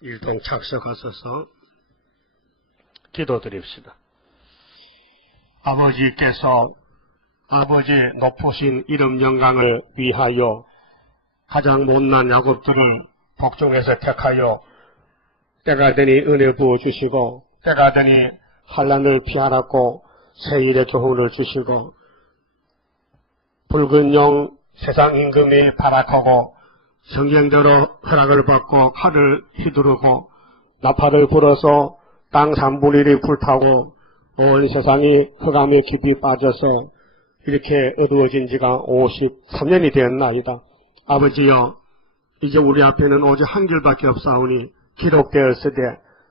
일동 착석하셔서 기도드립시다. 아버지께서 아버지 높으신 이름 영광을 위하여 가장 못난 야곱들을 복종해서 택하여 때가 되니 은혜 부어주시고 때가 되니 환난을 피하라고 세일의 교훈을 주시고 붉은 용 세상 임금이 발악하고 성경대로 허락을 받고 칼을 휘두르고 나팔을 불어서 땅 3분의 1이 불타고 온 세상이 흑암에 깊이 빠져서 이렇게 어두워진 지가 53년이 되었나이다. 아버지여, 이제 우리 앞에는 오직 한 길밖에 없사오니 기록되었으되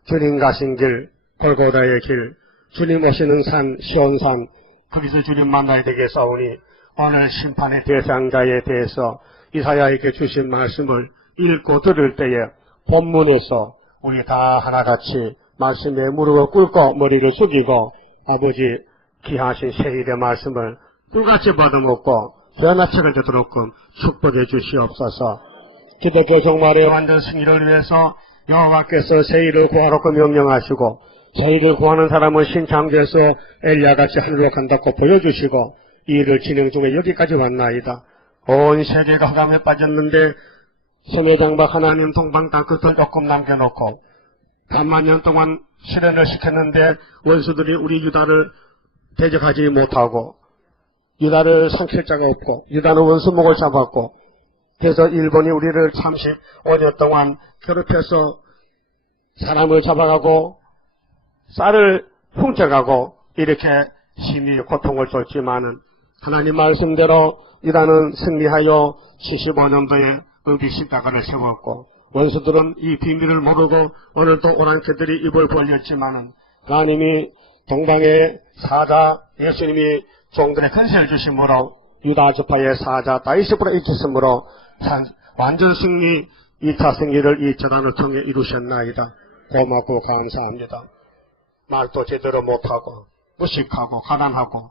주님 가신 길, 골고다의 길, 주님 오시는 산, 시온산, 거기서 주님 만나야 되겠사오니 오늘 심판의 대상자에 대해서 이사야에게 주신 말씀을 읽고 들을 때에 본문에서 우리 다 하나같이 말씀에 무릎을 꿇고 머리를 숙이고 아버지 귀하신 세일의 말씀을 꿀같이 받아먹고 변화책을 되도록끔 축복해 주시옵소서. 기독교 종말의 완전 승리를 위해서 여호와께서 세일을 구하라고 명령하시고 세일을 구하는 사람은 신창돼서 엘리야같이 하늘로 간다고 보여주시고 이 일을 진행 중에 여기까지 왔나이다. 온 세계가 흑암에 빠졌는데 세매장박 하나님 동방 땅끝을 조금 남겨놓고 반만년 동안 실현을 시켰는데 원수들이 우리 유다를 대적하지 못하고 유다를 삼킬 자가 없고 유다는 원수목을 잡았고 그래서 일본이 우리를 35년 동안 괴롭혀서 사람을 잡아가고 쌀을 훔쳐가고 이렇게 심히 고통을 줬지만은 하나님 말씀대로 유다는 승리하여 75년도에 은비십자가를 세웠고 원수들은 이 비밀을 모르고 오늘도 오랑캐들이 입을 벌렸지만은 하나님이 동방의 사자 예수님이 종들의 근세를 주심으로 유다 지파의 사자 다윗으로 이기심으로 완전 승리 2차 승리를 이 재단을 통해 이루셨나이다. 고맙고 감사합니다. 말도 제대로 못하고 무식하고 가난하고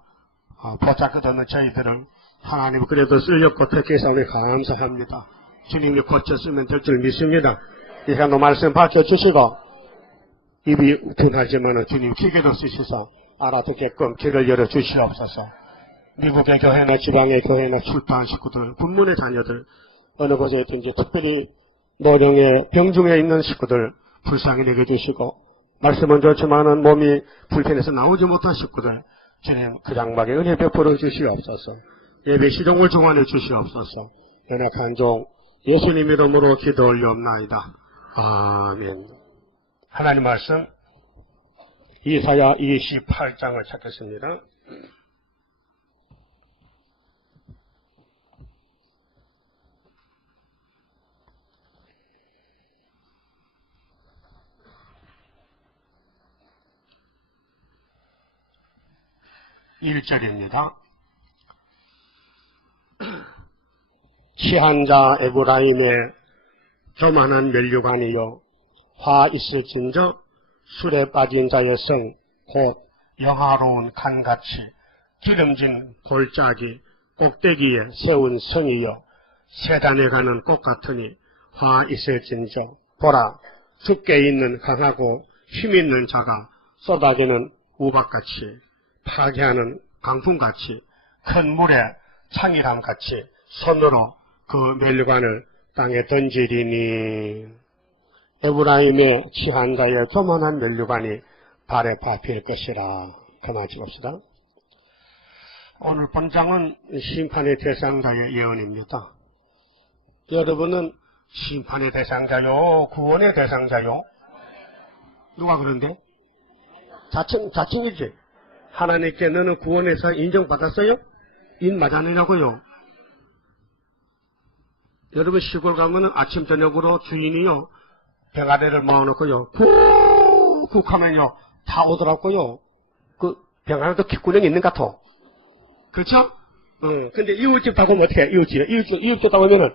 포착도 없는 저희들을 하나님 그래도 쓸렸고 택해서오니 감사합니다. 주님이 고쳤으면 될 줄 믿습니다. 이 시간도 말씀 밝혀주시고 입이 둔하지만 주님 기계도 쓰셔서 알아듣게끔 길을 열어주시옵소서. 미국의 교회나 지방의 교회나 출타한 식구들, 군문의 자녀들 어느 곳에 있든지 특별히 노령의 병중에 있는 식구들 불쌍히 여겨주시고 말씀은 좋지만은 몸이 불편해서 나오지 못한 식구들 주님 그 장막에 은혜 베풀어 주시옵소서. 예배 시종을 종환해 주시옵소서. 연약한 종 예수님 이름으로 기도 올려옵나이다. 아멘. 하나님 말씀 이사야 28장을 찾겠습니다. (1절입니다) 취한 자 에브라임의 교만한 면류관이요 화 있을진저 술에 빠진 자의 성 곧 영화로운 간같이 기름진 골짜기 꼭대기에 세운 성이요 세단에 가는 꽃 같으니 화 있을진저 보라 숲게 있는 강하고 힘있는 자가 쏟아지는 우박같이 파괴하는 강풍같이 큰 물에 창이람같이 손으로 그 면류관을 땅에 던지리니 에브라임의 취한 자의 교만한 면류관이 발에 밟힐 것이라. 가만히 봅시다. 오늘 본장은 심판의 대상자의 예언입니다. 여러분은 심판의 대상자요 구원의 대상자요? 누가 그런데? 자칭이지. 하나님께 너는 구원에서 인정받았어요? 인 맞아내냐고요? 여러분 시골 가면은 아침 저녁으로 주인이요 병아리를 모아놓고요 쿡쿡 하면요 다 오더라고요. 그 병아리도 귓구녕이 있는 것 같아. 그렇죠? 근데 이웃집 가보면 어떻게 해? 이웃집 가보면은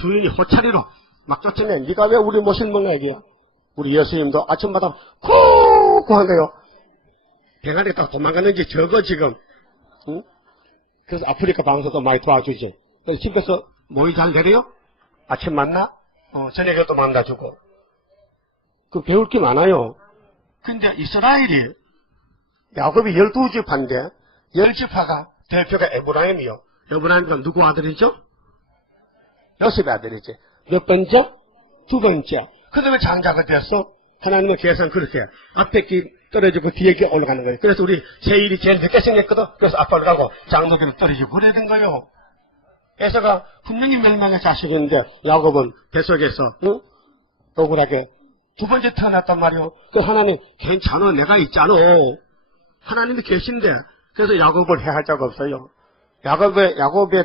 주인이 호차리로 막 쫓아내. 네가 왜 우리 못 실먹냐 이게야. 우리 예수님도 아침마다 쿡쿡 한대요. 병아리 딱 도망가는지 저거 지금. 응? 그래서 아프리카 방송도 많이 도와주지. 그래서 집에서 모이 잘 내려요? 아침 만나? 저녁에 또 만나주고. 그 배울 게 많아요. 근데 이스라엘이 야곱이 12지파인데 10지파가 대표가 에브라임이요. 에브라임은 누구 아들이죠? 요셉의 아들이지. 몇 번째? 두 번째. 그 다음에 장자가 됐어. 하나님의 계산 그렇게 앞에 기 떨어지고 뒤에 기 올라가는 거예요. 그래서 우리 세일이 제일 늦게 생겼거든. 그래서 앞으로 가고 장로기로 떨어지고 그래야 된 거예요. 에서가 분명히 멸망의 자식인데 야곱은 뱃속에서 응? 억울하게 두 번째 태어났단 말이요. 그 하나님 괜찮아 내가 있잖아. 하나님이 계신데 그래서 야곱을 해할 자가 없어요. 야곱의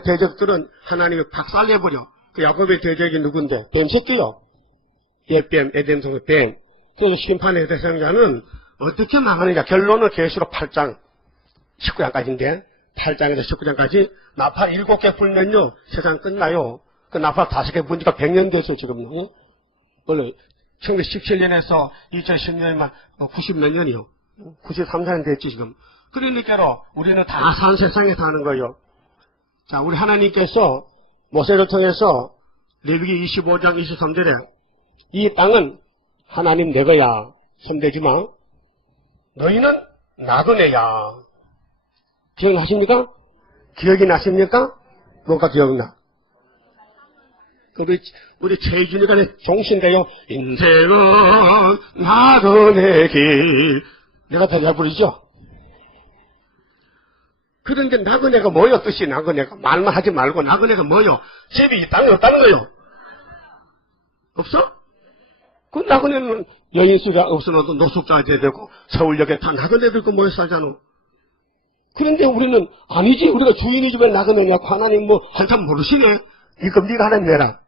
대적들은 하나님이 박살내버려. 그 야곱의 대적이 누군데? 뱀 새끼요. 옛뱀, 에덴 속의 뱀. 그래서 심판의 대상자는 어떻게 망하느냐. 결론은 계시록 8장 19장까지인데 8장에서 19장까지 나팔 7개 불면요 세상 끝나요. 그 나팔 5개 부니까 100년 됐어요 지금. 응? 원래 1917년에서 2010년이면 90몇 년이요. 93, 4년 됐지 지금. 그러니까 우리는 다 산 세상에 사는 거예요. 자, 우리 하나님께서 모세를 통해서 레위기 25장 23절에 이 땅은 하나님 내 거야. 손대지 마. 너희는 나그네야. 기억나십니까? 기억이 나십니까? 뭔가 기억나? 우리 최준이가 종신데요. 인생은 나그네 길. 내가 더 잘 부르죠? 그런데 나그네가 뭐요? 뜻이 나그네가. 말만 하지 말고 나그네가 뭐요? 집이 이 땅에 없다는 거요. 없어? 그 나그네는 여인수가 없어도 노숙자가 돼야 되고 서울역에 다 나그네들 그 모여 살잖아. 그런데 우리는 아니지. 우리가 주인이 집에 나그네냐고 하나님 뭐 한참 모르시네. 이거 네가 하나님 내라.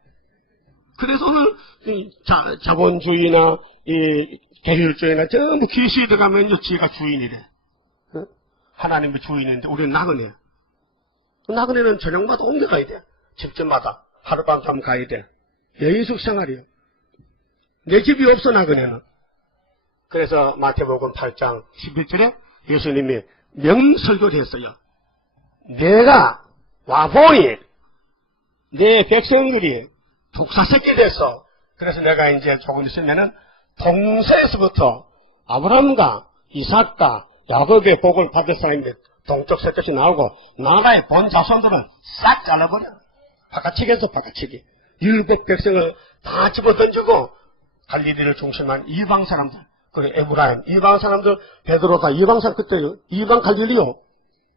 그래서 오늘 자본주의나 이 계율주의나 전부 기시에 들어가면요 지가 주인이래. 응? 하나님이 주인인데 우리는 나그네. 나그네는 저녁마다 옮겨가야 돼. 집집마다 하룻밤 잠 가야 돼. 여인숙 생활이요. 내 집이 없어 나그네는. 그래서 마태복음 8장 11절에 예수님이 명설교를 했어요. 내가 와보니 내 백성들이 독사새끼 됐어. 그래서 내가 이제 조금 있으면은 동서에서부터 아브라함과 이삭과 야곱의 복을 받을 사람인데 동쪽 서쪽이 나오고 나라의 본 자손들은 싹 잘라버려. 바깥치기에서 바깥치기. 율법 백성을 다 집어던지고 갈릴리를 중심한 이방 사람들, 그리고 에브라임, 이방 사람들, 베드로가 이방 사람 그때요. 이방 갈릴리요.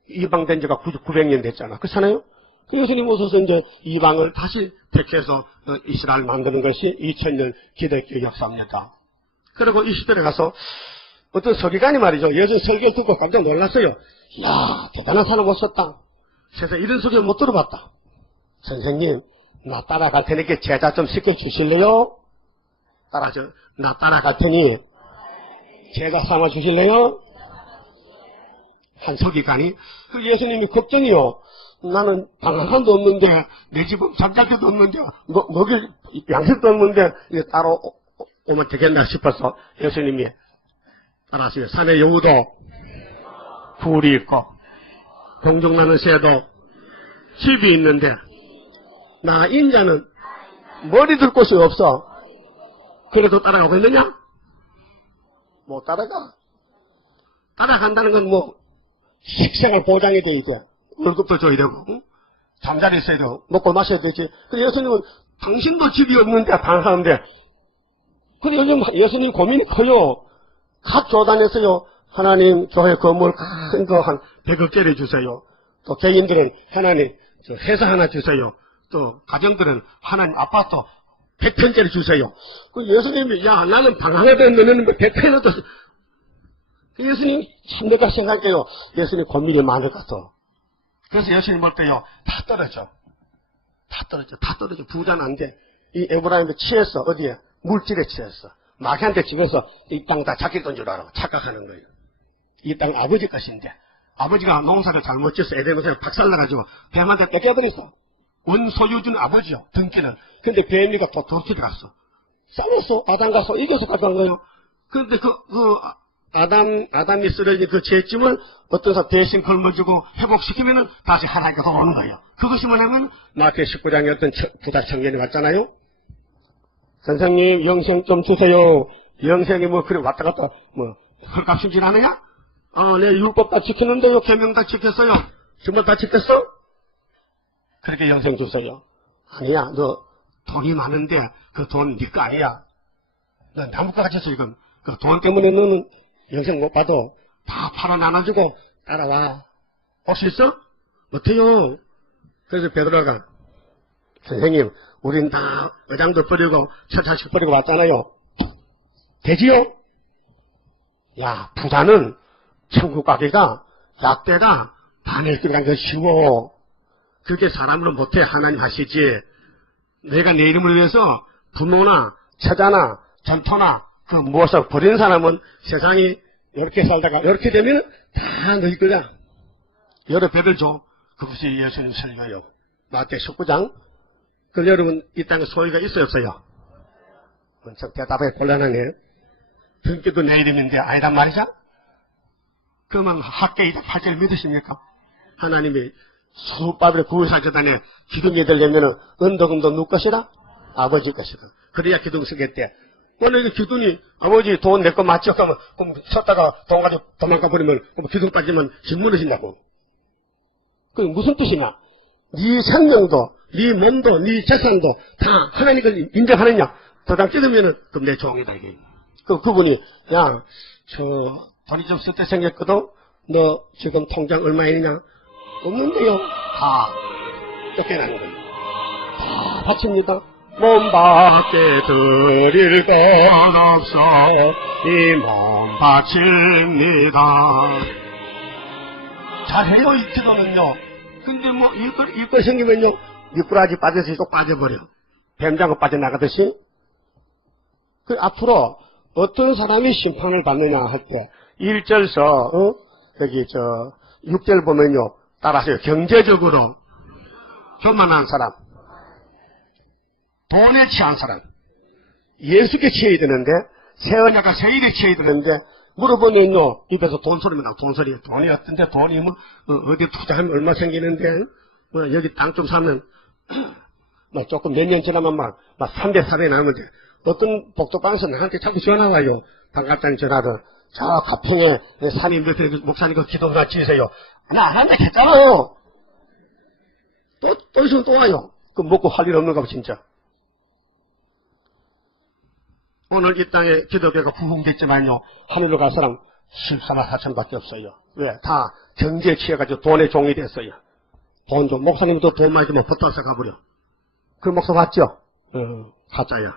이방 된 지가 900년 됐잖아. 그렇잖아요? 그 예수님 오셔서 이제 이방을 다시 택해서 이스라엘 만드는 것이 2000년 기독교 역사입니다. 그리고 이 시대에 가서 어떤 서기관이 말이죠. 예수 설교 듣고 깜짝 놀랐어요. 이야, 대단한 사람 오셨다. 세상에 이런 소리 못 들어봤다. 선생님, 나 따라갈 테니까 제자 좀 시켜주실래요? 나 따라갈 테니 제자 삼아 주실래요? 한 서기관이. 그 예수님이 걱정이요. 나는 방 하나도 없는데, 내 집은 잠잘 데도 없는데, 먹일 양식도 없는데, 이게 따로 오면 되겠나 싶어서 예수님이 따라하시요. 산에 여우도, 굴이 있고, 공중나는 새도, 집이 있는데, 나 인자는 머리 들 곳이 없어. 그래도 따라가고 있느냐? 못 따라가. 따라간다는 건 뭐, 식생활 보장이 돼, 이제. 월급도 줘야 되고, 응? 잠자리 있어야 되고, 먹고 마셔야 되지. 근데 예수님은 당신도 집이 없는데, 방하는데. 근데 요즘 예수님 고민이 커요. 각 교단에서요, 하나님 교회 건물 큰 거 한 100억 개를 주세요. 또 개인들은 하나님 회사 하나 주세요. 또 가정들은 하나님 아파트 100평짜리 주세요. 그 예수님이, 야, 나는 방 하나도 너는 100평을 또, 예수님 참 내가 생각해요. 예수님 고민이 많을 것 같아. 그래서 예수님 볼 때요, 다 떨어져. 부자는 안 돼. 이 에브라임도 취했어. 어디에? 물질에 취했어. 마귀한테 집어서 이 땅 다 자기 돈 줄 알아. 착각하는 거예요. 이 땅 아버지 것인데, 아버지가 농사를 잘못 지어서 에덴에서 박살나가지고 뱀한테 뺏겨버렸어. 원소유주는 아버지요, 등기는. 근데 뱀이가 또 도둑이 갔어. 싸웠어. 아담 가서 이겨서 가져간 거예요. 근데 아담이 쓰러진 그 죄짐을 어떤 사람 대신 걸머주고 회복시키면은 다시 하나님께 돌아오는 거예요. 그것이 뭐냐면, 마태 19장에 어떤 부자 청년이 왔잖아요. 선생님, 영생 좀 주세요. 영생이 뭐, 그래, 왔다 갔다, 뭐, 헐값이질 않으냐? 내 율법 다 지켰는데요, 계명 다 지켰어요. 정말 다 지켰어? 그렇게 영생 주세요. 아니야, 너 돈이 많은데, 그 돈 네 거 아니야. 너 나무가 같이 지금, 그 돈 때문에 너는 영생 못 받아. 다 팔아 나눠주고, 따라와. 올 수 있어? 못해요. 그래서 베드로가, 선생님, 우린 다 의장도 버리고, 처자식 버리고 왔잖아요. 되지요? 야, 부자는 천국 가기가, 약대가 반을 들어간 거 쉬워. 그렇게 사람으로 못해. 하나님 하시지. 내가 내 이름을 위해서 부모나 처자나 전토나 그 무엇을 버린 사람은 세상이 이렇게 살다가 이렇게 되면 다 너희 거야. 여러 배를 줘. 그것이 예수님 설교요. 마태 19장. 그 여러분 이 땅에 소유가 있어요 없어요? 참 대답에 곤란하네. 등기도 내 이름인데 아니란 말이죠? 그러면 학계이다 8절 믿으십니까? 하나님이 수바벨 구사재단에 기둥이 되려면 은덕음도 누구 것이다? 아버지 것이다. 그래야 기둥 서겠대. 원래 이 기둥이 아버지 돈 내 거 맞죠? 그러면 섰다가 돈 가지고 도망가 버리면 기둥 빠지면 집 무너진다고. 그게 무슨 뜻이냐? 네 생명도, 네 몸도, 네 재산도 다 하나님 걸 인정하느냐? 도장 뜯으면은 그럼 내 종이다 이게. 그분이 야, 저 돈이 좀 쓸 때 생겼거든. 너 지금 통장 얼마 있냐? 없는데요. 다 쫓겨나는 거예요. 다 바칩니다. 몸 밖에 드릴 것 없어 이 몸 바칩니다. 잘해요 이 기도는요. 근데 뭐 이거 생기면요 미꾸라지 빠져서 또 빠져버려. 뱀장어 빠져나가듯이. 그 앞으로 어떤 사람이 심판을 받느냐 할 때 1절서 여기 6절 보면요 따라서요 경제적으로 교만한 사람, 돈에 취한 사람, 예수께 취해야 되는데 세언야가 세일에 취해야 되는데 물어보면요 입에서 돈 소리만 나고 돈 소리. 돈이 어떤데 돈이 뭐 어디 투자하면 얼마 생기는데 뭐 여기 땅 좀 사면 막 조금 몇 년 지나면 막 3배 4배 나오면 돼. 어떤 복도방에서 나한테 자꾸 전화 와요. 반갑다는 전화를. 저 가평에 산이 몇에 목사님 그 기도 하나 지으세요. 나 안 한다 했잖아요. 또 있으면 또 와요. 그 먹고 할 일 없는가 봐 진짜. 오늘 이 땅에 기독교가 부흥됐지만요. 하늘로 갈 사람 14만 4천밖에 없어요. 왜? 다 경제에 취해가지고 돈의 종이 됐어요. 돈 좀. 목사님도 돈 많이 주면 붙어서 가버려. 그 목사 봤죠? 가짜야.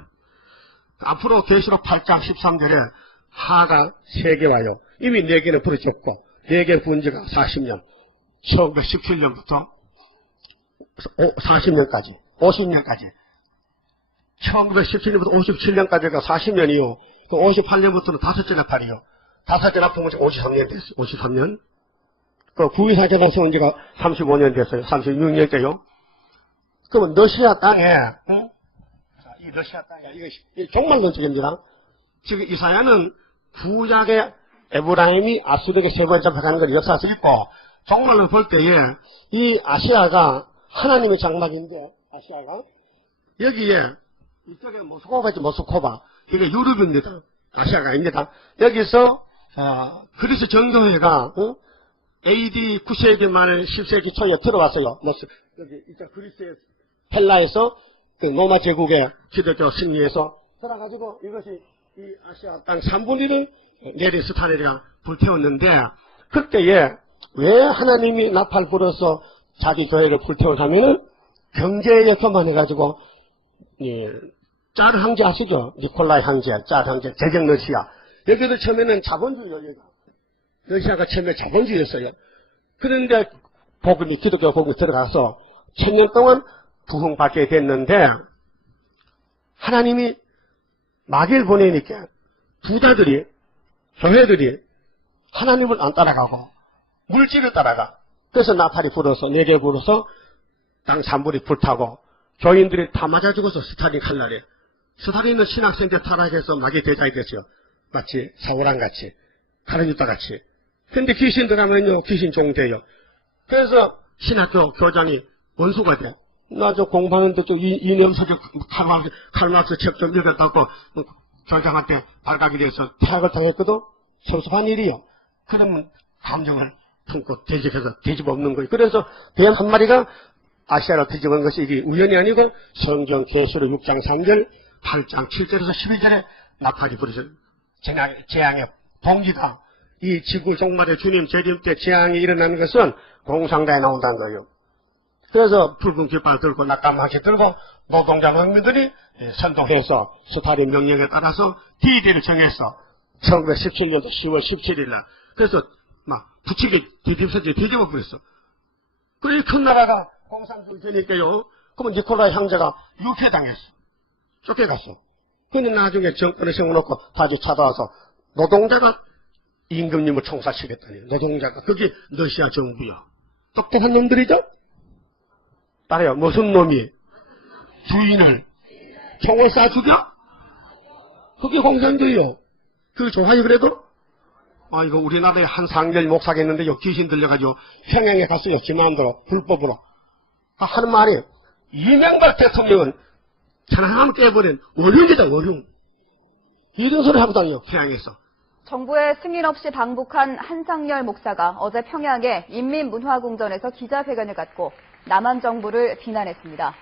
앞으로 계시록 8장 13절에 하가 3개 와요. 이미 4개는 부르셨고 4개 부은 지가 40년. 1917년부터 40년까지 50년까지 1917년부터 57년까지가 40년이요. 그 58년부터는 5째나 팔이요. 5째나 아프면 53년 됐어요. 53년. 그 구이사제가 세운 지가 35년 됐어요. 36년째요. 그러면 러시아 땅에 이 러시아 땅에 이거 정말 논적입니다. 지금 이사야는 구약의 에브라임이 아수르에게 3번째 패하는 걸 역사에서 있고 정말로 볼 때에 이 아시아가 하나님의 장막인데 아시아가 여기에 이쪽에 모스크바 있지 모스크바 이게 유럽입니다. 아시아가 아닙니다. 여기서 그리스 정교회가 AD 9세기 말 10세기 초에 들어왔어요. 여기 이쪽 그리스의 헬라에서 그 로마 제국의 기독교 승리에서 들어가지고 이것이 이 아시아 땅 3분의 1을 네리스타네리가 불태웠는데 그때에 왜 하나님이 나팔 불어서 자기 교회를 불태우냐면은 경제에 교만해가지고 짤 황제 아시죠? 니콜라이 황제, 짤 황제, 제정 러시아. 여기도 처음에는 자본주의예요. 러시아가 처음에 자본주의였어요. 그런데 복음이 기독교 복음이 들어가서 1000년 동안 부흥받게 됐는데 하나님이 마귀를 보내니까 부자들이 교회들이 하나님을 안 따라가고 물질을 따라가. 그래서 나팔이 불어서 4개 불어서 땅 3분이 불타고 교인들이 다 맞아 죽어서 스탈린 칼날에. 스탈린은 신학생 때 타락해서 마귀 대장이 됐어요. 마치 사울왕 같이 가르뉴타 같이. 근데 귀신 들어가면요 귀신 종돼요. 그래서 신학교 교장이 원수가 돼. 나 저 공부하는데 저 이념서적 칼막스 책 좀 읽었다고 교장한테 발각이 돼서 퇴학을 당했거든. 섭섭한 일이요. 그러면 감정을 품고 되짚어서 뒤집어엎는 거예요. 그래서 뱀 한 마리가 아시아로 뒤집은 것이 이게 우연이 아니고 성경 계시록 6장 3절, 8장 7절에서 11절에 나팔이 부르죠. 재앙의 봉기다. 이 지구 종말의 주님 재림 때 재앙이 일어나는 것은 공상다에 나온다는 거예요. 그래서 붉은 깃발 들고 낙감하게 들고 노동자 농민들이 선동해서 스탈린 명령에 따라서 D-Day를 정했어. 1917년도 10월 17일 날. 그래서 막 부치게 뒤집어 버렸어. 그래 큰 나라가 공산주의 되니까요. 그러면 니콜라이 형제가 유폐당했어. 쫓겨갔어. 근데 나중에 정권을 세워놓고 다시 찾아와서 노동자가 임금님을 총살시켰다니. 노동자가. 그게 러시아 정부야. 똑똑한 놈들이죠? 따라요. 무슨 놈이 주인을 총을 쏴 죽여? 그게 공산주의요. 그게 좋아요 그래도? 아 이거 우리나라에 한 상절 목사가 있는데요. 귀신 들려가지고 평양에 갔어요. 지 마음대로 불법으로. 하는 말이 이명박 대통령은 천하함 깨버린 월흉이다 월흉. 이런 소리 하고 다녀요. 평양에서. 정부의 승인 없이 방북한 한상열 목사가 어제 평양의 인민문화궁전에서 기자회견을 갖고 남한 정부를 비난했습니다.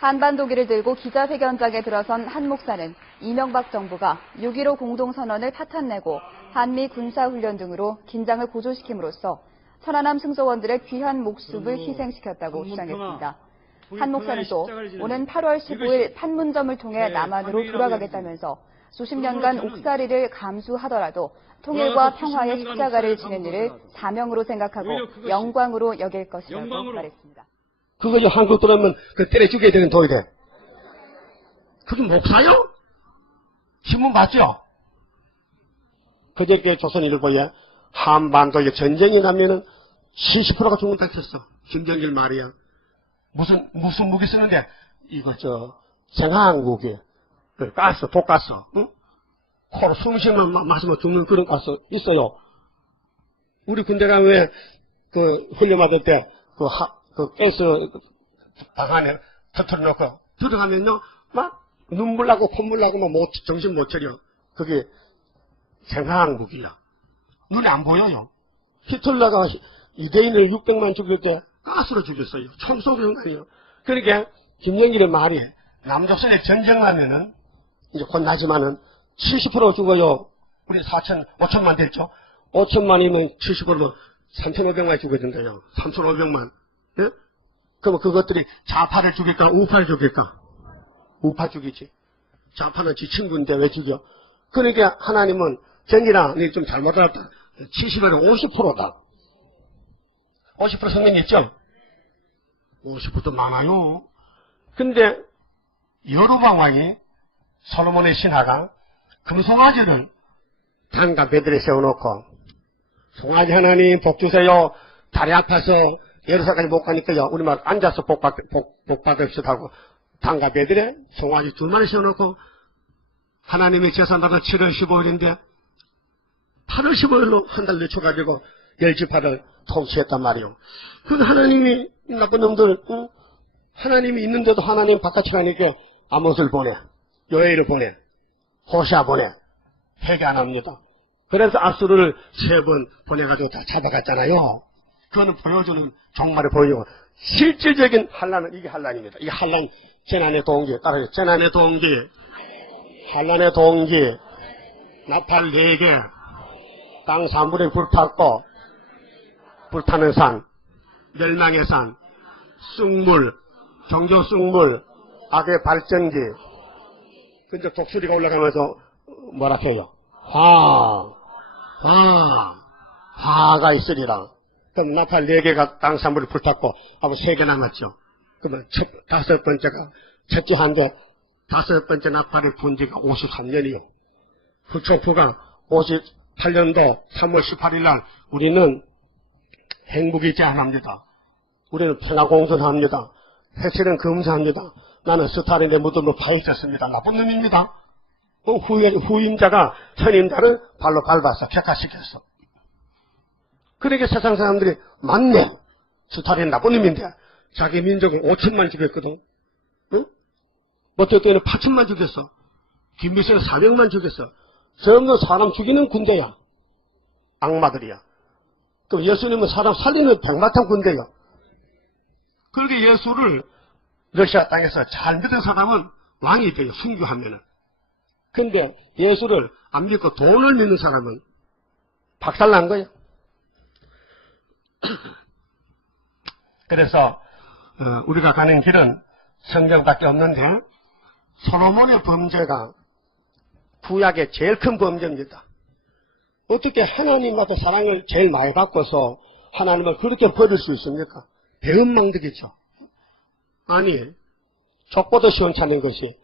한반도기를 들고 기자회견장에 들어선 한 목사는 이명박 정부가 6.15 공동선언을 파탄내고 한미 군사훈련 등으로 긴장을 고조시킴으로써 천안함 승조원들의 귀한 목숨을 희생시켰다고 주장했습니다. 한 목사는 또 오는 8월 15일 판문점을 통해 남한으로 돌아가겠다면서 수십 년간 옥살이를 감수하더라도 통일과 평화의 십자가를 지는 일을 사명으로 생각하고 영광으로 여길 것이라고 말했습니다. 그거 한국 들어오면 그 때려 죽여야 되는 도이래. 그게 목사요? 신문 봤죠? 그저께 조선일보에 한반도에 전쟁이 나면은 70%가 죽는다 했었어. 김정일 말이야. 무슨 무기 쓰는데 이거 생화학무기, 가스, 독가스, 응? 코로 숨쉬면 마시면 죽는 그런 가스 있어요. 우리 군대가 왜 훈련 받을 때 가스 방 안에 터뜨려놓고 들어가면요 막 눈물 나고 콧물 나고 막 정신 못 차려. 그게 생화학무기야. 눈에 안 보여요. 히틀러가 유대인을 600만 죽일 때 가스로 죽였어요. 총 쏘는 거 아니에요. 그러니까 김정일의 말이 남조선에 전쟁하면은 이제 곧 나지만은 70% 죽어요. 우리 5천만 됐죠. 5천만이면 70%면 3,500만이 죽어야 된다요. 3,500만. 예? 그럼 그것들이 좌파를 죽일까 우파를 죽일까? 우파 죽이지. 좌파는 지 친구인데 왜 죽여? 그러니까 하나님은 정일아 니 좀 잘못 알았다. 70에는 50%다. 50% 성령 있죠? 50%도 많아요. 근데 여로방 왕이 솔로몬의 신하가 금송아지를 단과 베들에 세워놓고 송아지 하나님 복 주세요. 다리 아파서 예루살까지 못 가니까요. 우리 막 앉아서 복 받읍시다 하고 단과 베들에 송아지 2마리 세워놓고 하나님의 제사날은 7월 15일인데 8월 15일로 한 달 늦춰가지고 10지파를 통치했단 말이요. 그 하나님이 나쁜 놈들 하나님이 있는데도 하나님 바깥에 가니까 아못을 보내, 요엘을 보내, 호시아 보내, 회개 안 합니다. 그래서 아수르를 3번 보내가지고 다 잡아갔잖아요. 그거는 보여주는 종말을 보이고 실질적인 환란은 이게 환란입니다. 이게 환란 재난의 동기 따라서 재난의 동기, 환란의 동기, 나팔 4개, 땅 3분의 불탔고 불타는 산, 멸망의 산, 쑥물, 종교 쑥물, 악의 발전기. 근데 독수리가 올라가면서 뭐라 해요? 화가 있으리라. 그럼 나팔 4개가 땅 3분이 불탔고 하고 3개 남았죠. 그러면 5번째가 첫째 한데 5번째 나팔이 분 지가 53년이요. 그 촉부가 58년도 3월 18일 날 우리는 행복이 제한합니다. 우리는 평화공선합니다. 해체는 금지합니다. 나는 스탈린의 무덤을 파헤쳤습니다. 나쁜 놈입니다. 후임자가 선임자를 발로 밟아서 격화시켰어. 그러니까 세상 사람들이 맞네. 스탈린 나쁜 놈인데 자기 민족을 5천만 죽였거든. 응? 어떨 때는 8천만 죽였어. 김미수는 400만 죽였어. 전부 사람 죽이는 군대야. 악마들이야. 그럼 예수님은 사람 살리는 백마탄 군대야. 그렇게 예수를 러시아 땅에서 잘 믿은 사람은 왕이 돼요. 순교하면은. 근데 예수를 안 믿고 돈을 믿는 사람은 박살난 거예요. 그래서 우리가 가는 길은 성경밖에 없는데 솔로몬의 범죄가 구약의 제일 큰 범죄입니다. 어떻게 하나님과도 사랑을 제일 많이 받고서 하나님을 그렇게 버릴 수 있습니까? 배은망덕이죠. 아니 족보도 시원찮은 것이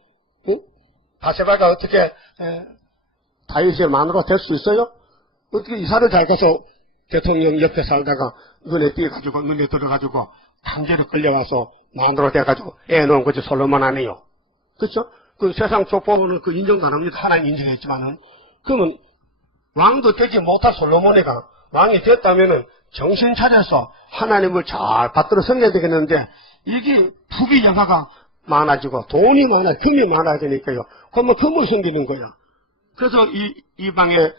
바세바가 어떻게 다윗의 마누라 될 수 있어요? 어떻게 이사를 잘 가서 대통령 옆에 살다가 눈에 띄어가지고 눈에 들어가지고 강제로 끌려와서 마누라 돼가지고 애 놓은 거지 솔로몬 아니에요. 그렇죠? 그 세상 족보는 그 인정도 안 합니다. 하나님 인정했지만은 그러면 왕도 되지 못할 솔로몬이가 왕이 됐다면은 정신 차려서 하나님을 잘 받들어 섬겨야 되겠는데 이게 부귀영화가 많아지고 돈이 많아 금이 많아야 되니까요. 그러면 금을 섬기는 거야. 그래서 이방의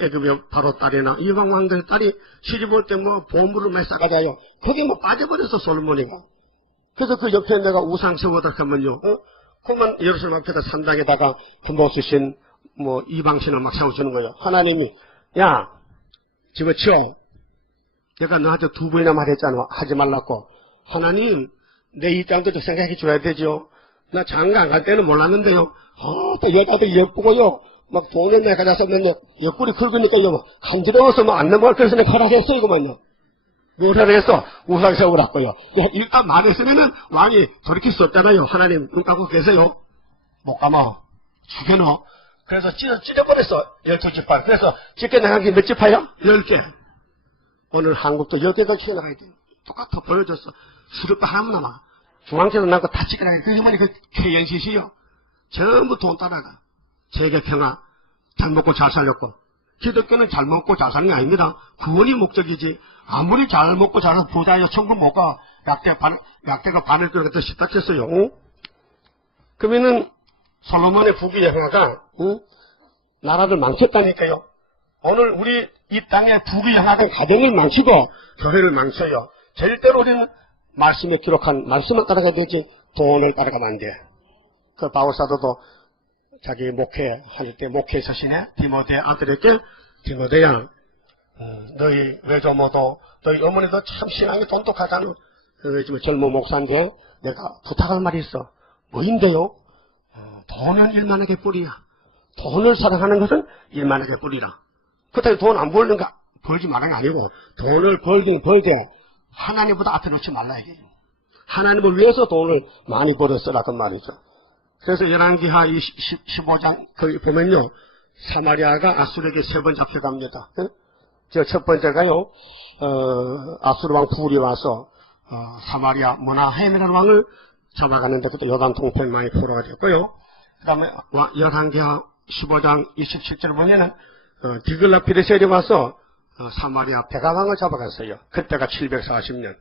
애굽의 바로 딸이나 이방 왕들의 딸이 시집 올 때 뭐 보물을 많이 싸가자요. 거기 뭐 빠져버렸어 솔로몬이가. 그래서 그 옆에 내가 우상 세우다 하면요. 그러면 예루살렘 앞에다 산당에다가 금보 쓰신 뭐 이방신을 막 세워주는 거예요. 하나님이 야 집어치워. 내가 너한테 2번이나 말했잖아. 하지 말라고. 하나님 내 입장도 좀 생각해 줘야 되죠. 나 장가 안 갈 때는 몰랐는데요. 또 여자들 예쁘고요. 막 돈을 내가 가져서 맨날 옆구리 긁으니까요. 막 간지러워서 막 안 넘어갈 그래서 내가 허락했어 이거만요. 뭘 허락했어? 우상 세우라고요. 일단 말했으면은 왕이 돌이킬 수 없잖아요. 하나님 눈 감고 계세요. 못 감아. 죽여넣어. 그래서 찢어버렸어. 12지파. 그래서 찢겨나간 게 몇 지파요? 10개. 오늘 한국도 10개가 튀어나가야 돼요. 똑같아 보여줬어. 수렵도 하나만 남아. 중앙제도 남고 다 찢겨나가야 돼. 그러면 그 KNCC요. 전부 돈 따라가. 세계평화. 잘 먹고 잘 살렸고. 기독교는 잘 먹고 잘 사는 게 아닙니다. 구원이 목적이지. 아무리 잘 먹고 잘 살아서 부자여 천국 못 가. 약대가 바늘 끓여서 시딱했어요. 응? 그러면은 솔로몬의 부귀영화가 나라를 망쳤다니까요. 오늘 우리 이 땅에 부귀영화가 가정을 망치고 교회를 망쳐요. 절대로 우리는 말씀에 기록한 말씀을 따라가야 되지 돈을 따라가면 안 돼. 그 바울사도도 자기 목회할 때 목회 서신에 디모데 아들에게 디모데야 너희 외조모도 너희 어머니도 참 신앙이 돈독하잖아. 지금 젊은 목사인데 내가 부탁할 말이 있어. 뭐인데요? 돈은 일만하게 뿌리야. 돈을 사랑하는 것은 일만하게 뿌리라. 그렇다고 돈 안 벌는가? 벌지 말라는 게 아니고 돈을 벌긴 벌되 하나님보다 앞에 놓지 말라 이게. 하나님을 위해서 돈을 많이 벌어 쓰라그 말이죠. 그래서 열왕기하 15장 거기 보면요. 사마리아가 아수르에게 3번 잡혀갑니다. 저 첫 번째가요. 아수르 왕 불이 와서 사마리아 모나헤이라는 왕을 잡아가는데 그때 요단 동편 많이 포로가 됐고요. 그 다음에 열왕기하 15장 27절 보면은 디글라피레셀이 와서 사마리아 베가왕을 잡아갔어요. 그때가 740년.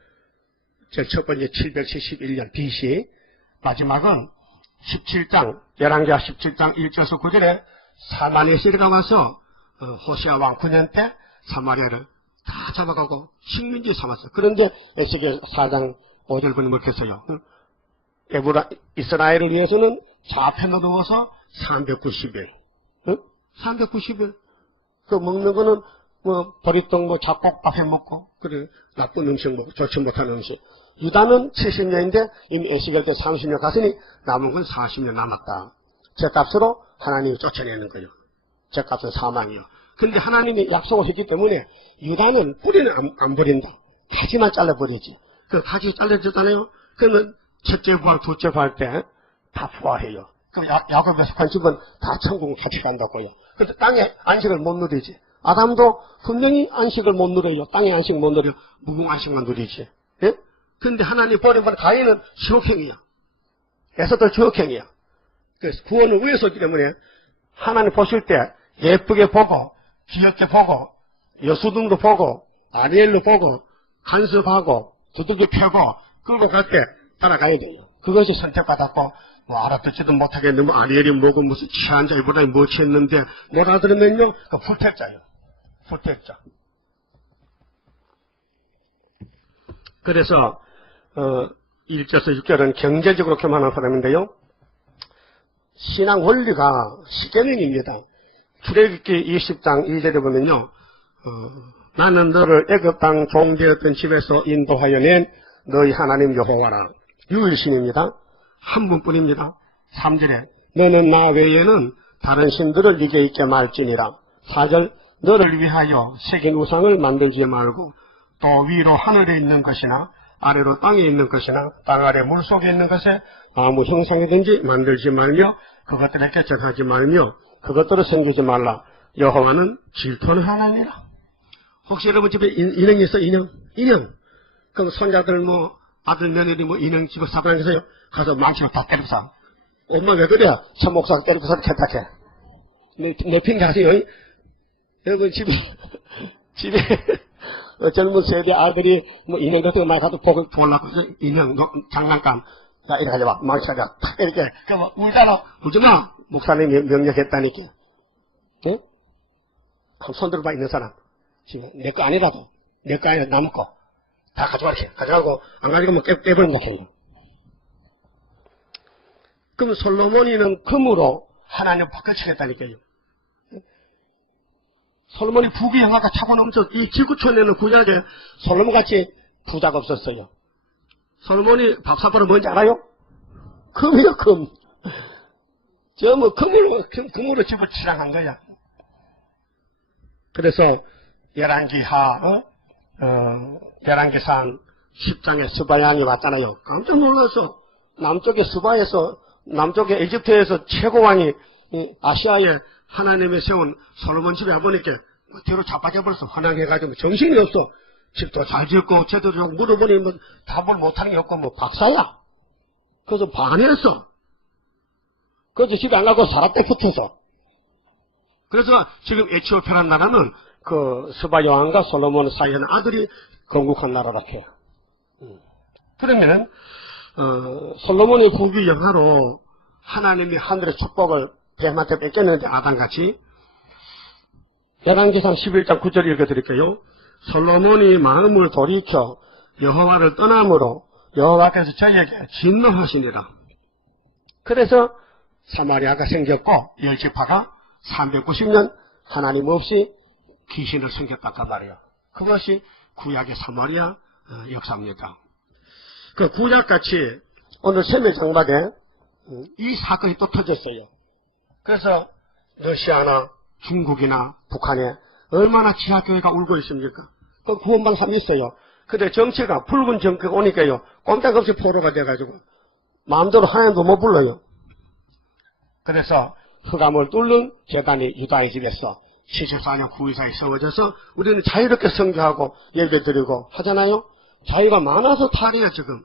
제일 첫 번째 771년 BC. 마지막은 17장 열왕기하 17장 1절에서 9절에 사마리아시리가 와서 호시아 왕 9년 때 사마리아를 다 잡아가고 식민지 삼았어요. 그런데 에스겔 4장 5절 보면 이렇게 써요. 이스라엘을 위해서는 좌편으로 누워서 390일. 390일. 그 먹는 거는 뭐 버리떡 뭐 잡곡밥 해 먹고 그래 나쁜 음식 먹고 좋지 못한 음식. 유다는 70년인데 이미 에스겔 때 30년 갔으니 남은 건 40년 남았다. 죗값으로 하나님이 쫓아내는 거예요. 죗값은 사망이요. 근데 하나님이 약속을 했기 때문에 유다는 뿌리는 안 버린다. 가지만 잘라버리지. 그 가지 잘라졌잖아요. 그러면 첫째 부활, 둘째 부활 때 다 부활해요. 그럼 야곱의 속한 집은 다 천국을 같이 간다고요. 그래서 땅에 안식을 못 누리지. 아담도 분명히 안식을 못 누려요. 땅의 안식 못 누려. 무궁 안식만 누리지. 예? 근데 하나님 버려버린 가인은 지옥행이야. 에서도 지옥행이야. 그래서 구원을 위해서 했기 때문에 하나님 보실 때 예쁘게 보고 귀엽게 보고 여수등도 보고 아리엘로 보고 간섭하고 두들겨 펴고 끌고 갈 때 따라가야 돼요. 그것이 선택받았고 뭐 알아듣지도 못하겠는데 뭐 아리엘이 뭐고 무슨 취한 자이보다 뭐 취했는데 못 알아들으면요 그 풀택자요. 풀택자. 그래서 1절에서 6절은 경제적으로 교만한 사람인데요. 신앙 원리가 십계명입니다. 출애굽기 20장 2절에 보면요. 나는 너를 애굽 땅 종되었던 집에서 인도하여 낸 너희 하나님 여호와라. 유일신입니다. 한 분뿐입니다. 3절에 너는 나 외에는 다른 신들을 네게 있게 말지니라. 4절 너를 위하여 새긴 우상을 만들지 말고 또 위로 하늘에 있는 것이나 아래로 땅에 있는 것이나 땅 아래 물속에 있는 것에 아무 형상이든지 만들지 말며 그것들에게 절하지 말며 그것들을 섬기지 말라. 여호와는 질투하는 하나님이라. 혹시 여러분 집에 인형이 있어? 인형. 그럼 손자들 뭐 아들 며느리 뭐 인형 집에 사고 계세요? 가서 망치로 다 때려서. 엄마 왜 그래? 참 목사가 때려서 개딱해. 내 핑계 하세요. 여러분 집에 젊은 세대 아들이 뭐 인형 같은 거 많이 가도 보려고 인형 장난감 자 이렇게 하지 마. 망치가 탁 이렇게 그럼 울잖아. 울지마. 목사님이 명령했다니까. 예? 한 손 들어봐 있는 사람. 지금 내 거 아니라도 내 거 아니라 남 거 다 가져가라. 가져가고 안 가져가면 깨버린다 해요. 그럼 솔로몬이는 금으로 하나님 바꿔치겠다니까요. 솔로몬이 부귀 영화가 차고 넘쳐 이 지구촌에는 구약에 솔로몬같이 부자가 없었어요. 솔로몬이 밥 사버는 뭔지 알아요? 금이요, 금. 저 뭐 금으로 집을 치랑한 거야. 그래서 열왕기하 열왕기상 10장에 스바양이 왔잖아요. 깜짝 놀라서 남쪽의 스바에서 남쪽의 에집트에서 최고왕이 아시아에 하나님의 세운 솔로몬 집에 와보니까 뒤로 자빠져버려서 화나게해가지고 정신이 없어. 집도 잘 짓고 제대로 물어보니 뭐 답을 못하는 게 없고 뭐 박사야. 그래서 반했어. 그래서 집에 안 가고 살았대 붙어서. 그래서 지금 에티오피아라는 나라는 그 스바 여왕과 솔로몬 사이에는 아들이 건국한 나라라 해요. 그러면은 솔로몬의 부귀 영화로 하나님이 하늘의 축복을 뱀한테 뺏겼는데 아담같이 열왕기상 11장 9절 읽어드릴게요. 솔로몬이 마음을 돌이켜 여호와를 떠남으로 여호와께서 저에게 진노하시니라. 그래서 사마리아가 생겼고 열지파가 390년 하나님 없이 귀신을 섬겼단 말이에요. 그것이 구약의 사마리아 역사입니다. 그 구약같이 오늘 세매장막에 이 사건이 또 터졌어요. 그래서 러시아나 중국이나 북한에 얼마나 지하교회가 울고 있습니까? 그 구원받은 사람이 있어요. 근데 정치가 붉은 정치가 오니까요. 꼼짝없이 포로가 돼가지고 마음대로 하나님도 못 불러요. 그래서 흑암을 뚫는 재단이 유다의 집에서 74년 9.24에 세워져서 우리는 자유롭게 선교하고 예배드리고 하잖아요. 자유가 많아서 탈이에요 지금.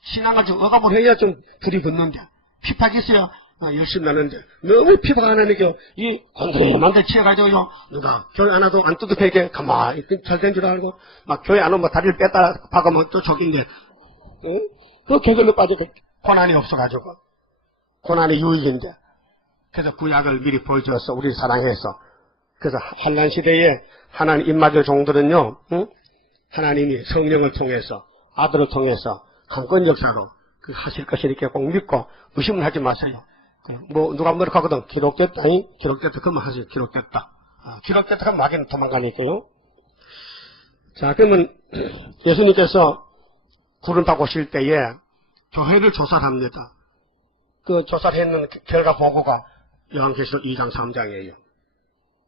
신앙을 좀 억압을 해야 좀 들이붓는데 핍박이 있어야 열심히 나는데 너무 핍박 안 하니까 이 건드레만들 치여가지고요. 누가 교회 안 와도 안 뚜둑하게 가만히 잘 된 줄 알고 막 교회 안 오면 다리를 뺐다 박으면 또 적인데 그 개걸로 빠지고 고난이 없어가지고 고난이 유익인데 그래서 구약을 미리 보여주어서 우리를 사랑해서 그래서 환난 시대에 하나님 입맞을 종들은요 하나님이 성령을 통해서 아들을 통해서 강권 역사로 그 하실 것을 이렇게 꼭 믿고 의심을 하지 마세요. 뭐 누가 뭐라고 하거든 기록됐다 그러면 하세요. 기록됐다. 기록됐다 하면 마귀는 도망가니까요. 자 그러면 예수님께서 구름 타고 오실 때에 교회를 조사를 합니다. 그 조사를 했는 결과 보고가 요한계시록 2장 3장이에요.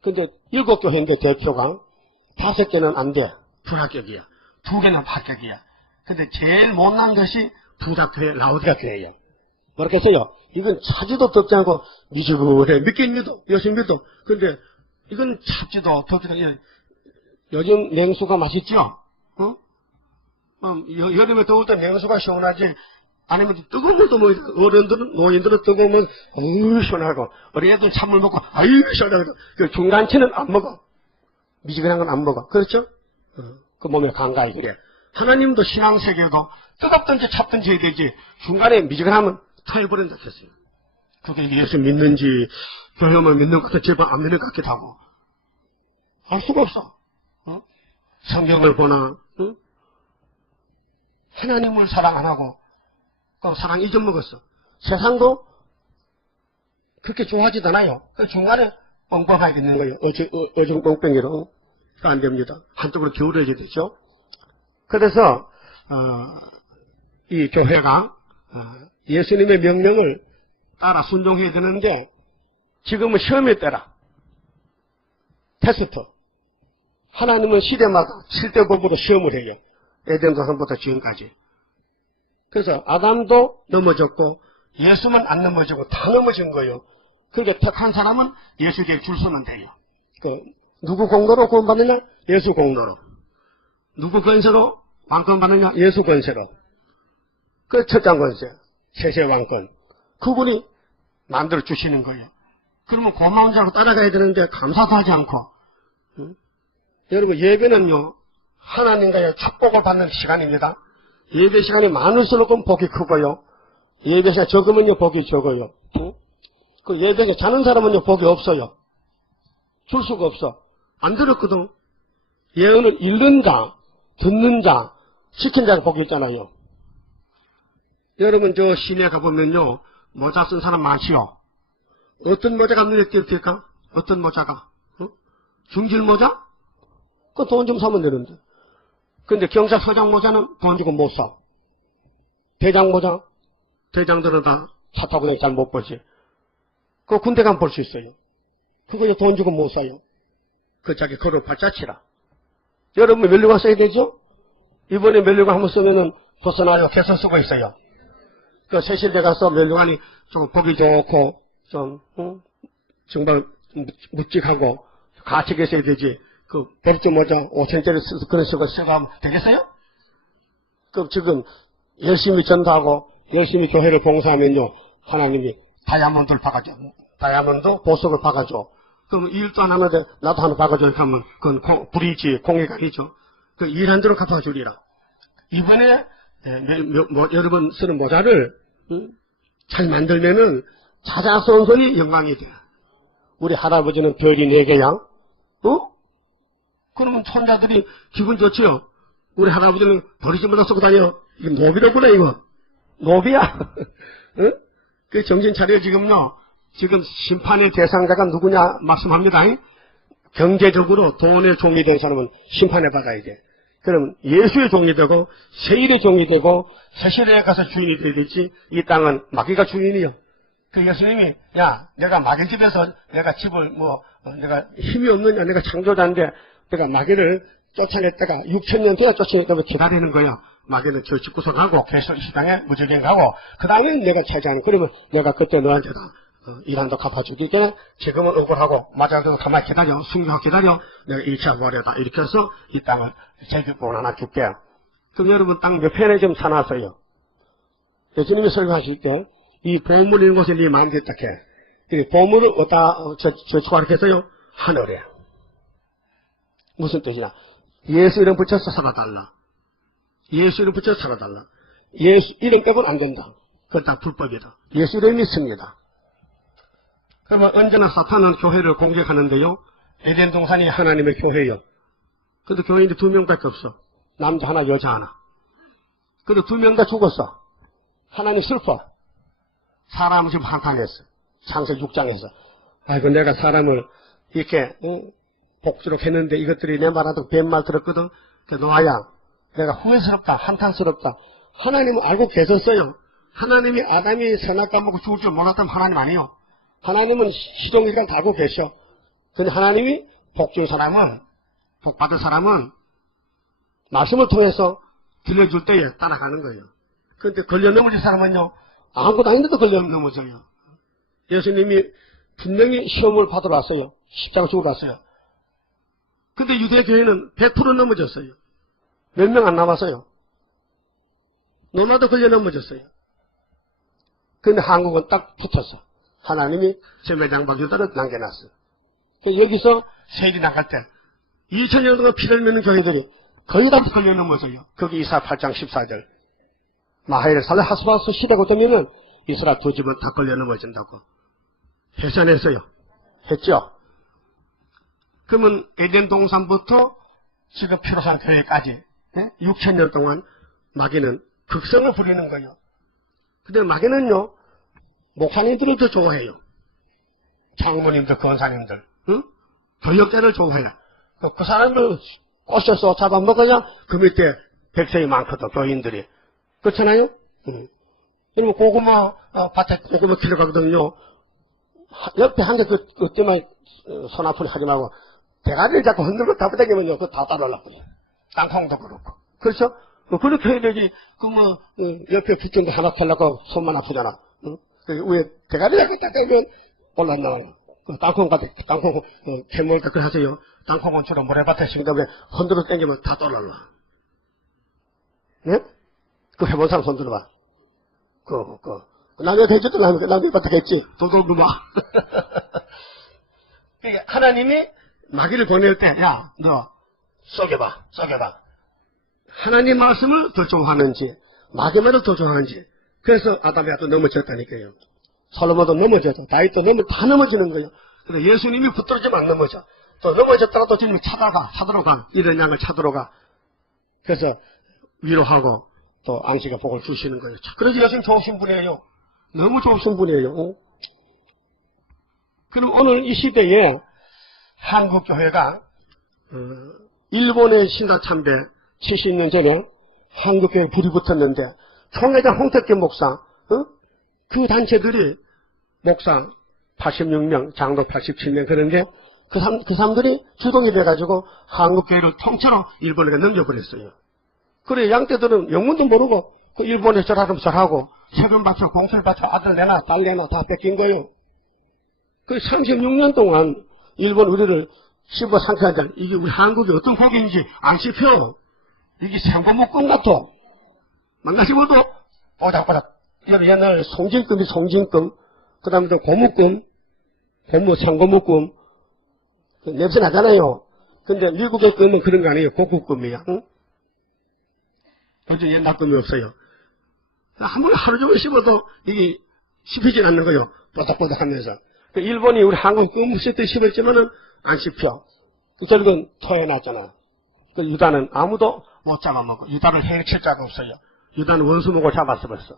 근데 7교회인데 대표가 5개는 안 돼. 불합격이야. 2개는 합격이야. 근데 제일 못난 것이 부자교회 라오디가 교회예요. 뭐라고 했어요? 이건 차지도 덥지 않고 미지근해. 믿긴 믿어. 열심히 믿어. 근데 이건 찹지도 덥지도 않고 요즘 냉수가 맛있죠? 여름에 더울 때 냉수가 시원하지. 아니면 뜨거운 물도 뭐 어른들은 노인들은 뜨거우면 어우 시원하고 어린애들 찬물 먹고 아유 시원하고 그 중간치는 안 먹어. 미지근한 건 안 먹어. 그렇죠? 그 몸에 감각이 그래. 하나님도 신앙세계도 뜨겁든지 찹든지 해야 되지 중간에 미지근하면 터해버린다 했어요. 그게 예수 믿는지, 교회만 믿는 것 같아, 제발 안 믿는 것 같기도 하고. 알 수가 없어. 성경을 보나, 하나님을 사랑 안 하고, 사랑 잊어먹었어. 세상도 그렇게 좋아하지도 않아요. 그 중간에 뻥뻥하게 되는 거예요. 어정뻥뻥이로. 안 됩니다. 한쪽으로 기울어져야 되죠. 그래서, 이 교회가, 예수님의 명령을 따라 순종해야 되는데, 지금은 시험의 때라. 테스트. 하나님은 시대마다 7대 법으로 시험을 해요. 에덴 동산부터 지금까지. 그래서 아담도 넘어졌고 예수만 안 넘어지고 다 넘어진 거예요. 그러니까 택한 사람은 예수에게 줄 서면 돼요. 누구 공로로 구원받느냐? 예수 공로로. 누구 권세로 왕권받느냐? 예수 권세로. 그 첫장 권세, 세세 왕권. 그분이 만들어 주시는 거예요. 그러면 고마운 자로 따라가야 되는데 감사도 하지 않고. 여러분, 예배는요, 하나님과의 축복을 받는 시간입니다. 예배 시간이 많을수록 복이 크고요. 예배 시간이 적으면요, 복이 적어요. 그 예배에 자는 사람은요, 복이 없어요. 줄 수가 없어. 안 들었거든. 예언을 읽는 자, 듣는 자, 시킨 자가 복이 있잖아요. 여러분, 저 시내 가보면요, 모자 쓴 사람 많지요. 어떤 모자가 눈에 띄었을까? 어떤 모자가? 중질 모자? 그 돈 좀 사면 되는데. 근데 경찰서장 모자는 돈 주고 못 사. 대장 모자? 대장들은 다 차 타고 그냥 잘 못 보지. 그거 군대 가면 볼 수 있어요. 그거 돈 주고 못 사요. 그 자기 걸어 발자취라. 여러분 면류관 써야 되죠? 이번에 면류관 한번 쓰면은 벗어나요. 개선 쓰고 있어요. 그 세실대 가서 면류관이 좀 보기 좋고, 좀, 정말 묵직하고, 가치게 써야 되지. 그 법조 모자 5천짜리 쓰서 그런 식으로 쓰고 되겠어요? 그럼 지금 열심히 전도하고 열심히 교회를 봉사하면요, 하나님이 다이아몬드를 박아줘. 다이아몬드 보석을 박아줘. 그럼 일도 안 하는데 나도 하나 박아줘. 이렇게 하면 그건 불이지, 공해가 아니죠. 그 일한 대로 갚아주리라. 이번에 여러분 쓰는 모자를 잘 만들면은 자자손손이 영광이 돼. 우리 할아버지는 별이 4개야. 그러면 손자들이 기분 좋지요. 우리 할아버지는 버리지마다 쓰고 다녀. 이게 노비로구나, 이거. 노비야. 응? 그 정신 차려, 지금요. 지금 심판의 대상자가 누구냐 말씀합니다. 경제적으로 돈의 종이 된 사람은 심판해 받아야 돼. 그러면 예수의 종이 되고, 세일의 종이 되고, 세실에 가서 주인이 되겠지. 이 땅은 마귀가 주인이요. 그 예수님이, 야, 내가 마귀집에서 내가 집을 내가 힘이 없느냐, 내가 창조자인데, 내가 마귀를 쫓아냈다가 6,000년 돼야 쫓아냈다고 기다리는 거야. 마귀는 저 집구석하고 개소리 시당에 무적행 가고 그 다음에 내가 차지하는. 그러면 내가 그때 너한테 다 일한도 갚아주기에 지금은 억울하고 맞아도 가만히 기다려. 순교하고 기다려. 내가 1차 부활이다. 이렇게 해서 이 땅을 제주권 하나 줄게. 그럼 여러분 땅 몇 편에 좀 사놨어요. 예수님이 설교하실 때 이 보물 있는 곳에 네 마음이 됐다 해. 보물을 어디다 저축하게 했어요? 하늘에. 무슨 뜻이냐? 예수 이름 붙여서 살아달라. 예수 이름 붙여서 살아달라. 예수 이름 빼고는 안 된다. 그건 다 불법이다. 예수 이름이 승리다. 그러면 언제나 사탄은 교회를 공격하는데요. 에덴 동산이 하나님의 교회요. 근데 교회인데 2명밖에 없어. 남자 하나, 여자 하나. 그리고 2명 다 죽었어. 하나님 슬퍼. 사람은 지금 한탄했어. 창세기 6장에서. 아이고, 내가 사람을 이렇게, 복주록 했는데 이것들이 내 말하던 뱀말 들었거든. 그 노아야, 내가 후회스럽다, 한탄스럽다. 하나님은 알고 계셨어요. 하나님이 아담이 선악 까먹고 죽을 줄 몰랐다면 하나님 아니요. 하나님은 시종일관 다 알고 계셔. 근데 하나님이 복준 사람은, 복받은 사람은 말씀을 통해서 들려줄 때에 따라가는 거예요. 그런데 걸려 넘어질 사람은요, 아무것도 아닌데도 걸려 넘어져요. 예수님이 분명히 시험을 받으러 왔어요. 십자가 죽으러 왔어요. 근데 유대교회는 100% 넘어졌어요. 몇 명 안 남았어요. 너마도 걸려 넘어졌어요. 근데 한국은 딱 붙었어. 하나님이 세매장박 유다를 남겨놨어. 여기서 세일이 나갈 때 2000년 동안 피를 믿는 교회들이 거의 다 걸려 넘어져요. 거기 이사 8장 14절. 마하엘 살레 하스바스 시대가 되면은 이스라엘 두 집은 다 걸려 넘어진다고. 했어요, 안 했어요? 했죠? 그러면 에덴 동산부터 지금 피로산 교회까지 6,000년 동안 마귀는 극성을 부리는 거예요. 근데 마귀는요, 목사님들을 더 좋아해요. 장모님들, 권사님들, 응? 교역자를 좋아해요. 그 사람들 꼬셔서 잡아먹어야 그 밑에 백성이 많거든, 교인들이. 그렇잖아요? 응. 여러분, 고구마 밭에 고구마 키러 가거든요. 옆에 한 개 그때만 손 아프게 하지 말고 대가리를 자꾸 흔들고 잡아당기면요, 그거 다 따라올라고요. 땅콩도 그렇고. 그렇죠? 그렇게 해야 되지. 옆에 붙은 거 하나 펴려고 손만 아프잖아. 응? 그 위에 대가리를 딱 대면 올라나와요. 땅콩 캐물 그걸 하세요. 땅콩은 주로 모래밭에 심다 보면 흔들어 당기면 다 떠올라. 네? 그 해본 사람 손 들어봐. 남의 해줬도 남의 밭에 했지. 도둑그마. 하나님이 마귀를 보낼 때, 야, 너, 쏘겨봐. 하나님 말씀을 더 좋아하는지, 마귀만을 더 좋아하는지. 그래서 아담이 아도 넘어졌다니까요. 솔로몬도 넘어졌고, 다윗도 다 넘어지는 거예요. 근데 예수님이 붙들어지면 안 넘어져. 또 넘어졌다가 또 주님이 찾으러 가. 이런 양을 찾으러 가. 그래서 위로하고, 또 안식의 복을 주시는 거예요. 그래서 예수님 좋으신 분이에요. 너무 좋으신 분이에요. 그럼 오늘 이 시대에 한국교회가 일본의 신사참배 70년 전에 한국교회에 불이 붙었는데 총회장 홍택기 목사 그 단체들이 목사 86명, 장로 87명 그런데 그 사람들이 주동이 돼가지고 한국교회를 통째로 일본에게 넘겨버렸어요. 그래 양떼들은 영문도 모르고 그 일본에 절하면 절하고 세금 받쳐 공실 받쳐 아들 내놔 딸 내놔 다 뺏긴 거예요. 그 36년 동안 일본 우리를 씹어 상쾌한데 이게 우리 한국이 어떤 고기인지 안 씹혀. 이게 생고목금 같아. 망가지고도 오작오작. 옛날 송진금이 송진금, 그 다음에 또 고무금, 생고목금 냄새 나잖아요. 근데 미국의 금은 그런 거 아니에요. 고급금이야. 응? 요즘 옛날 금이 없어요. 한번 하루 종일 씹어도 이게 씹히진 않는 거예요. 뽀닥뽀닥 하면서. 일본이 우리 한국 금 씹듯 씹었지만은 안 씹혀. 결국은 토해놨잖아. 유다는 아무도 못 잡아먹고, 유다를 해칠 자가 없어요. 유다는 원수목을 잡았어 벌써.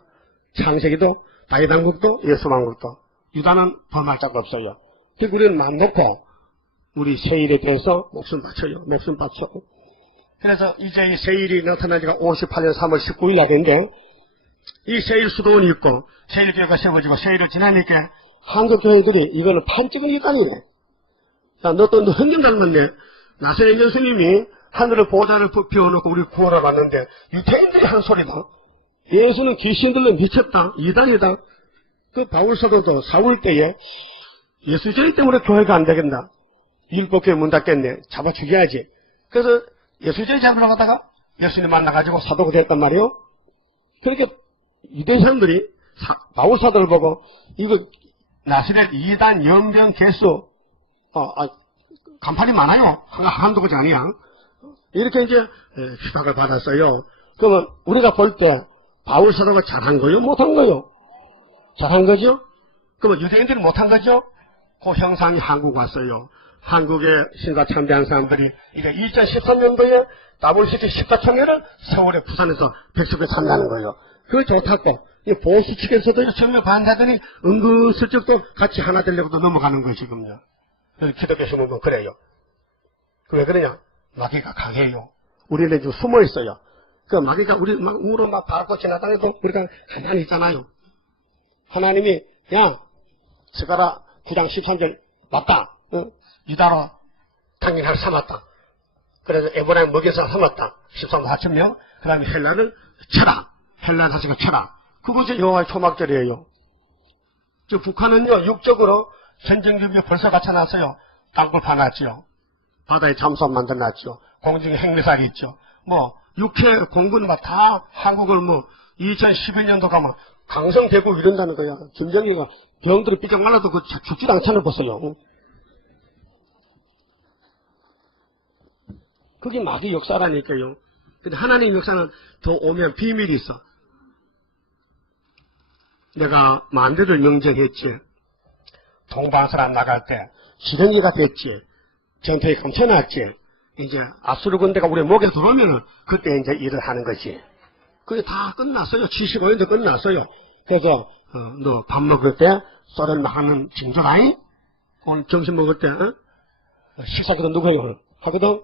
창세기도, 다윗왕국도, 예수왕국도. 유다는 범할 자가 없어요. 그리고 우리는 마음 놓고, 우리 세일에 대해서 목숨 바쳐요. 목숨 바쳐. 그래서 이제 이 세일이 나타난 지가 58년 3월 19일 날인데, 이 세일 수도원이 있고, 세일교회가 세워지고, 세일을 지나니까, 한국교회들이 이거는 판찍은 인간이네. 야, 너 흥경 닮았네. 나사렛 예수님이 하늘을 보좌를 비워놓고 우리 구원을 받는데, 유태인들이 한 소리다. 예수는 귀신들로 미쳤다. 이단이다. 그 바울사도도 사울 때에 예수죄 때문에 교회가 안 되겠다. 율법교회 문 닫겠네. 잡아 죽여야지. 그래서 예수죄 잡으러 가다가 예수님 만나가지고 사도가 됐단 말이에요. 그렇게 유대 사람들이 바울사도를 보고 이거 나사렛 이단 영병 개수 간판이 많아요. 한두 가지 아니야. 이렇게 이제 휘박을 받았어요. 그러면 우리가 볼 때 바울사도가 잘한 거요? 못한 거요? 잘한 거죠? 그러면 유대인들이 못한 거죠? 그 형상이 한국 왔어요. 한국의 신사 참배한 사람들이 이게 2013년도에 WCT 14총회를 서울에 부산에서 백석에 참가하는 거예요. 그거 좋다고. 보수 측에서도 정말 반대하더니 은근슬쩍 또 같이 하나 되려고도 넘어가는 거예요, 지금요. 그래서 기독교 신문은 그래요. 왜 그러냐? 마귀가 강해요. 우리는 지금 숨어 있어요. 그 마귀가 우리 우로 막 밟고 지나다녀도 우리가 가만히 있잖아요. 하나님이, 야, 스가랴 9장 13절 맞다. 응? 유다로 당연히 삼았다. 그래서 에브라임 먹여서 삼았다. 13만 4천 명. 그 다음에 헬라를 쳐라. 헬라 자식을 쳐라. 그것이 여호와의 초막절이에요. 저 북한은요, 육적으로 전쟁 준비 벌써 갖춰놨어요. 땅굴 파놨죠. 바다에 잠수함 만들어놨죠. 공중에 핵미사일이 있죠. 육해 공군 다 한국을 2012년도 가면 강성되고 이런다는 거야. 김정희가 병들이 삐쩍 말라도 죽지도 않잖아요, 벌써요. 그게 마귀 역사라니까요. 근데 하나님 역사는 더 오면 비밀이 있어. 내가 만대를 명정했지. 동방선안 나갈 때 지렁이가 됐지. 전투에 감춰놨지. 이제 아수르 군대가 우리 목에 들어오면은 그때 이제 일을 하는 거지. 그게 다 끝났어요. 75년도 끝났어요. 그래서 너 밥 먹을 때 썰을 막는 징조라이? 오늘 점심 먹을 때 식사기도 누가 하거든?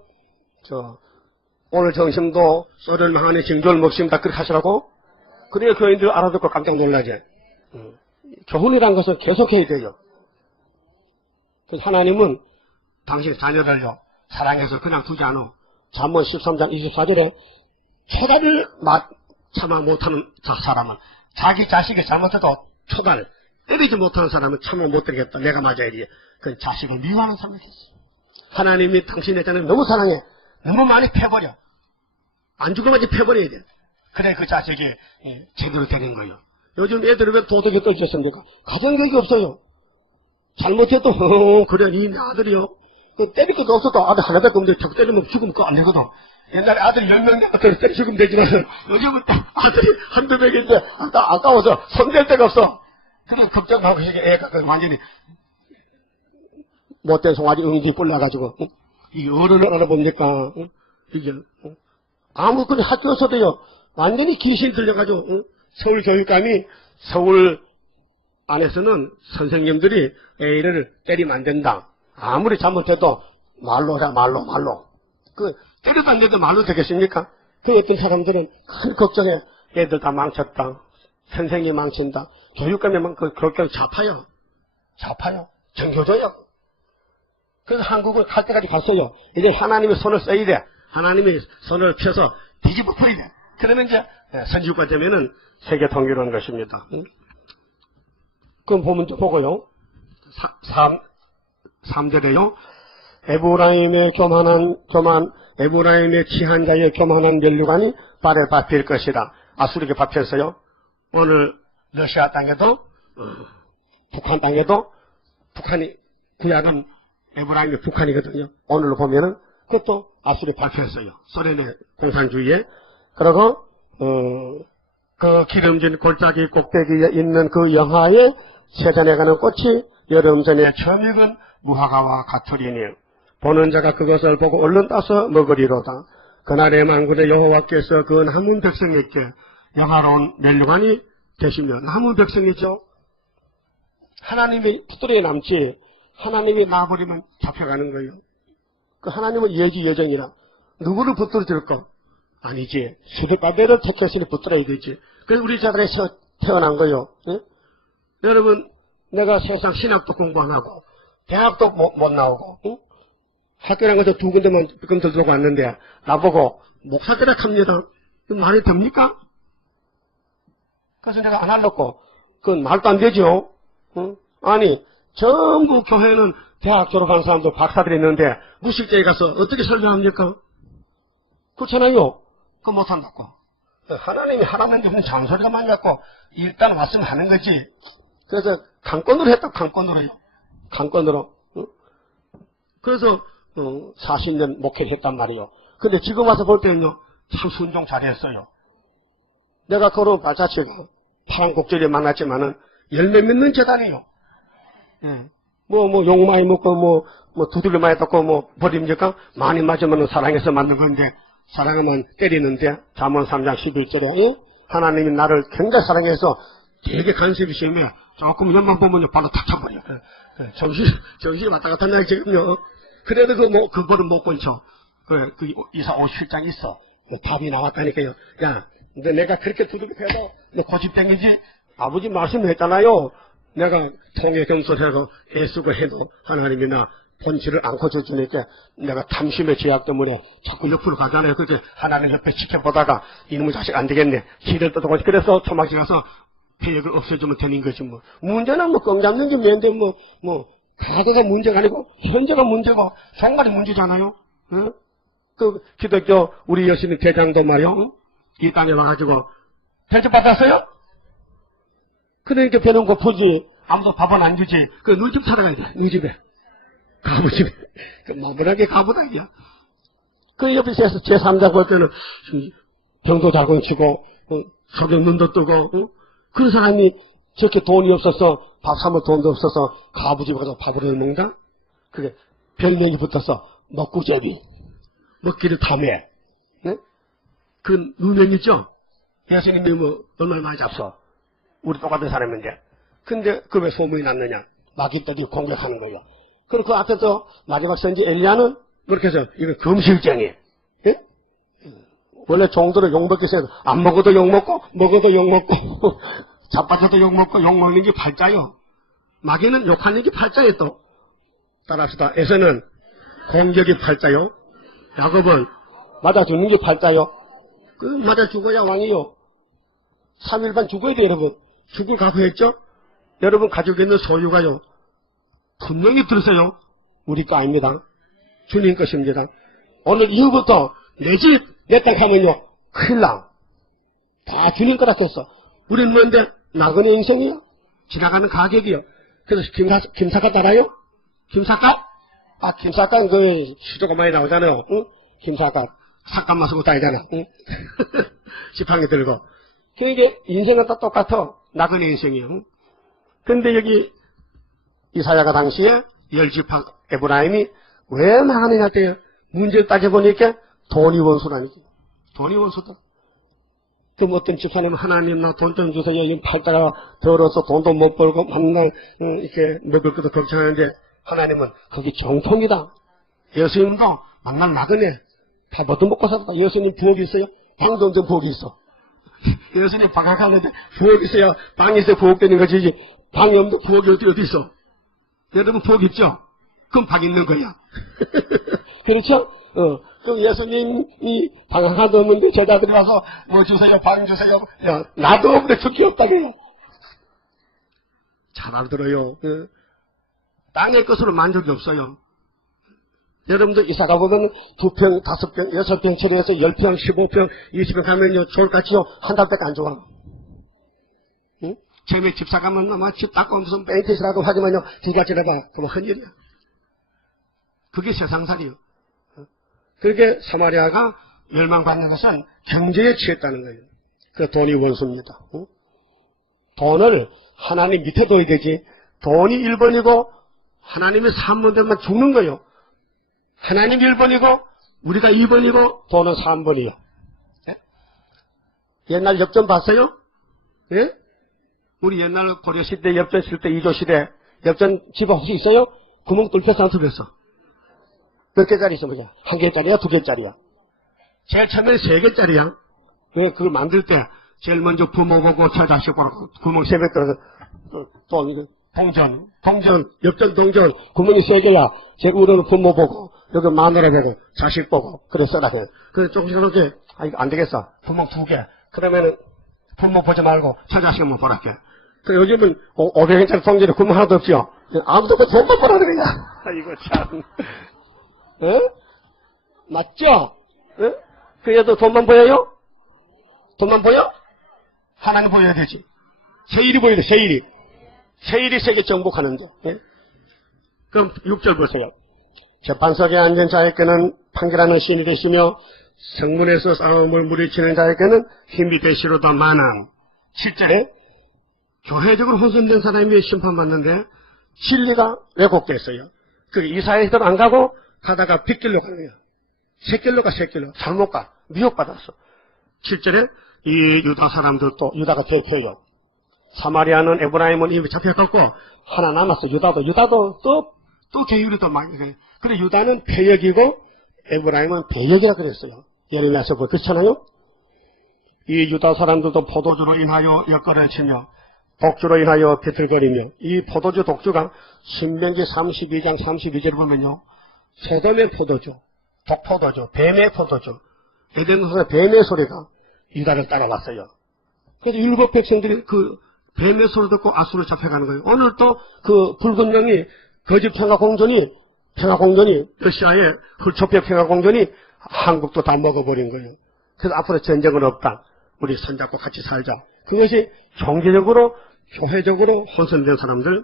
오늘 점심도 썰을 막는 징조를 먹습니다. 그렇게 하시라고? 그래야 교인들 알아듣고 깜짝 놀라지. 교훈이란 것을 계속해야 돼요. 그래서 하나님은 당신 자녀들요 사랑해서 그냥 두지 않아. 잠언 13장 24절에 초달을 참아 못하는 사람은 자기 자식이 잘못해도 초달 때리지 못하는 사람은 참아 못 때리겠다. 내가 맞아야지. 그 자식을 미워하는 사람이겠어. 하나님이 당신의 자녀를 너무 사랑해. 너무 많이 패버려. 안 죽으면 이제 패버려야 돼. 그래 그 자식이 제대로 되는 거예요. 요즘 애들은 왜 도덕이 떨어졌습니까? 가정교육이 없어요. 잘못해도 그래 니 아들이요. 때릴 것도 없어도 아들 하나밖에 없는데 자꾸 때리면 죽으면 그거 안 되거든. 옛날에 아들이 10명 되면 때려 죽으면 되지만 요즘은 아들이 한두 명인데 아까워서 손댈 데가 없어. 그래 걱정하고 애가 완전히 못된 송아지 응지 뿔나가지고 이게 어른을 알아봅니까? 이게 아무 그냥 학교에서도요 완전히 귀신 들려가지고 서울교육감이 서울 안에서는 선생님들이 애를 때리면 안 된다. 아무리 잘못해도 말로 해, 말로. 때려도 안 돼도 말로 되겠습니까? 어떤 사람들은 큰 걱정해. 애들 다 망쳤다. 선생님이 망친다. 교육감이 교육감이 좌파요. 정교조요. 그래서 한국을 갈 때까지 갔어요. 이제 하나님의 손을 써야 돼. 하나님이 손을 펴서 뒤집어 버려야 돼. 그러면 이제 선지국가 되면은 세계 통일하는 것입니다. 그럼 보면 좀 보고요. 3절에요. 에브라임의 취한 자의 교만한 면류관이 발에 밟힐 것이다. 아수르에게 밟혔어요. 오늘 러시아 땅에도 북한 땅에도 북한이 구약은 에브라임이 북한이거든요. 오늘로 보면은 그것도 아수르에 밟혔어요. 소련의 공산주의에. 그리고 그 기름진 골짜기 꼭대기에 있는 그 영하에 세잔해가는 꽃이 여름 전에 처음 익은 무화과와 같으리니 보는 자가 그것을 보고 얼른 따서 먹으리로다. 그날의 만군의 여호와께서 그 남은 백성에게 영화로운 멸류관이 되시며 남은 백성이죠. 하나님이 붙들어 남지 하나님이 놔버리면 잡혀가는 거예요. 그 하나님은 예지예정이라 누구를 붙들어 줄까? 아니지. 수백가대를 택했으니 붙들어야 되지. 그래서 우리 자들에서 태어난 거예요. 예? 여러분 내가 세상 신학도 공부 안 하고 대학도 못 나오고 학교란 것도 2군데만 지금 들고 왔는데 나보고 목사들아 합니다. 말이 됩니까? 그래서 내가 안 하려고 그건 말도 안 되죠. 아니 전부 교회는 대학 졸업한 사람도 박사들이 있는데 무식제에 가서 어떻게 설명합니까? 그렇잖아요. 그거 못한다고. 하나님이 하라는 게 무슨 잔소리가 많이 갖고 일단 왔으면 하는 거지. 그래서 강권으로 했다. 강권으로. 그래서 40년 목회를 했단 말이에요. 근데 지금 와서 볼 때는요 참 순종 잘했어요. 내가 걸어온 발자취가 파란 곡절에 만났지만은 열매 맺는 재단이에요. 욕 많이 먹고 두들겨 많이 떴고 버립니까? 많이 맞으면 사랑해서 맞는 건데 사랑하면 때리는데 잠언 3장 11절에 하나님이 나를 굉장히 사랑해서 되게 간섭이 심해. 조금 연만 보면요 바로 탁 쳐버려. 정신이 왔다 갔다 하냐 지금요. 그래도 그 벌은 못 건쳐. 그 이사 57장 있어. 답이 나왔다니까요. 야, 근데 내가 그렇게 두들겨도 너 고집쟁이지. 아버지 말씀했잖아요. 내가 통해 경솔해서 애쓰고 해도 하나님이 나 본질을 안 고쳐주니까 내가 탐심의 제약 때문에 자꾸 옆으로 가잖아요. 그렇게 하나님 옆에 지켜보다가 이놈의 자식 안 되겠네. 길을 떠도고 그래서 초막지 가서 폐역을 없애주면 되는 거지 뭐. 문제는 껌 잡는 게 뭔데 과거가 문제가 아니고 현재가 문제고 정말이 문제잖아요. 응? 그 기독교 우리 여신의 대장도 말이요. 이 땅에 와가지고 대접 받았어요? 그러니까 배는 고프지. 아무도 밥은 안 주지. 그 누이 집 살아가야 돼. 누이 집에. 가부 집에. 그 뭐라게 가부다이야. 그 옆에서 제3자 볼 때는 병도 잘 고치고 속에 눈도 뜨고 그런 사람이 저렇게 돈이 없어서 밥 사면 돈도 없어서 가부집 가서 밥을 해 먹는다? 그게 별명이 붙어서 먹구제비, 먹기를 탐해. 네? 그 누명 있죠? 예수님이 뭐 얼마나 많이 잡숴. 우리 똑같은 사람인데. 근데 그 왜 소문이 났느냐? 마귀들이 공격하는 거예요. 그리고 그 앞에서 마지막 선지 엘리야는 그렇게 해서 이거 금실쟁이. 예? 원래 종들은 욕먹기 싫어. 안 먹어도 욕먹고 먹어도 욕먹고 자빠져도 욕먹고 욕먹는 게 팔자요. 마귀는 욕하는 게 팔자예요 또. 따라합시다. 에서는 공격이 팔자요. 야곱은 맞아주는 게 팔자요. 그 맞아 죽어야 왕이요. 3일반 죽어야 돼 여러분. 죽을 각오했죠? 여러분 가지고 있는 소유가요. 분명히 들으세요. 우리 거 아닙니다. 주님 것입니다. 오늘 이후부터 내 집, 내 땅 하면요. 큰일 나. 다 주님 거라 했어. 우리는 뭔데? 나그네 인생이요. 지나가는 가격이요. 그래서 김사과 따라요? 김사과? 아, 김사과는 그 수도가 많이 나오잖아요. 응? 김사과. 삭감만 쓰고 다니잖아. 응? 지팡이 들고. 그러니까 인생은 다 똑같아. 나그네 인생이요. 응? 근데 여기 이사야가 당시에 열지파 에브라임이 왜 망하느냐 했대요. 문제를 따져보니까 돈이 원수라니까. 돈이 원수다. 그럼 어떤 집사님은 하나님 나 돈 좀 주세요. 이 팔자가 더러워서 돈도 못 벌고 맨날 이렇게 먹을 것도 걱정하는데 하나님은 거기 정통이다. 예수님도 만날 나그네. 밥 얻어먹고 살았다. 예수님 부엌이 있어요? 방도 없는 부엌이 있어. 예수님 방학하는데 부엌이 있어야 방이 있어야 부엌 되는 거지. 방이 없는 부엌이 어디 있어? 여러분 부엌 있죠? 그럼 방 있는 거야. 그렇죠? 그럼 예수님이 방학하도 없는데 제자들이 와서 뭐 주세요, 방 주세요. 야, 나도 없는데 적기 없다고요. 잘 알들어요. 땅의 것으로 만족이 없어요. 여러분도 이사가 보면 2평, 5평, 6평 처리해서 10평, 15평, 20평 가면요, 좋을까지요? 한 달밖에 안 좋아. 응? 처음에 집사 가면 아마 집 닦고 무슨 페인트시라고 하지만요, 두달째라봐. 그러면 헌일이야. 그게 세상살이요. 그렇게 사마리아가 멸망받는 것은 경제에 취했다는 거예요. 그 돈이 원수입니다. 응? 돈을 하나님 밑에 둬야 되지. 돈이 1번이고 하나님이 3번 되면 죽는 거예요. 하나님 1번이고 우리가 2번이고 돈은 3번이요. 예? 옛날 엽전 봤어요? 예? 우리 옛날 고려시대 엽전 쓸 때 2조 시대 엽전 집에 혹시 있어요? 구멍 뚫혀서 안 뚫렸어. 몇 개짜리 있어 보자. 1개짜리야 2개짜리야. 제일 처음에 3개짜리야. 그걸 만들 때 제일 먼저 부모 보고 저 자식 보고 구멍 3개 들어서 동전, 엽전 동전 구멍이 3개야. 제가 우리는 부모 보고 여기 마누라 보고 자식 보고 그래 써라 해. 그래서 조금씩 이렇게 이거 안 되겠어. 구멍 2개. 그러면은 부모 보지 말고 저 자식만 보라게. 그래 요즘은 500원짜리 동전에 구멍 하나도 없죠. 아무도 그 돈만 보라 그러냐. 이거 참. 에? 맞죠? 에? 그래도 돈만 보여요? 돈만 보여? 하나님 보여야 되지. 세일이 보여야 돼, 세일이. 세일이 세계 정복하는데. 예? 그럼 6절 보세요. 재판석에 앉은 자에게는 판결하는 신이 되시며 성문에서 싸움을 물리치는 자에게는 힘이 되시로다 만한. 7절에 교회적으로 혼선된 사람이 심판받는데 진리가 왜곡됐어요. 그게 이사야에서 안 가고 가다가 빗길로 가는 거야. 새길로 가, 새길로. 잘못 가. 미혹받았어. 7절에 이 유다 사람들도 유다가 대표요. 사마리아는 에브라임은 이미 잡혀갔고 하나 남았어. 유다도 또 계율이 더 많이 돼. 그래 유다는 패역이고 에브라임은 배역이라 그랬어요. 예레미야서 보고 그렇잖아요. 이 유다 사람들도 포도주로 인하여 엿거를 치며 독주로 인하여 비틀거리며 이 포도주 독주가 신명기 32장 32절을 보면요. 소돔의 포도주, 독포도주, 뱀의 포도주, 에덴에서 뱀의 소리가 유다를 따라왔어요. 그래서 율법 백성들이 그 뱀의 소리 듣고 아수로 잡혀가는 거예요. 오늘 또 그 붉은 영이 거짓 평화공존이 러시아의 훌초표 평화공존이 한국도 다 먹어버린 거예요. 그래서 앞으로 전쟁은 없다. 우리 손잡고 같이 살자. 그것이 종교적으로 교회적으로 혼선된 사람들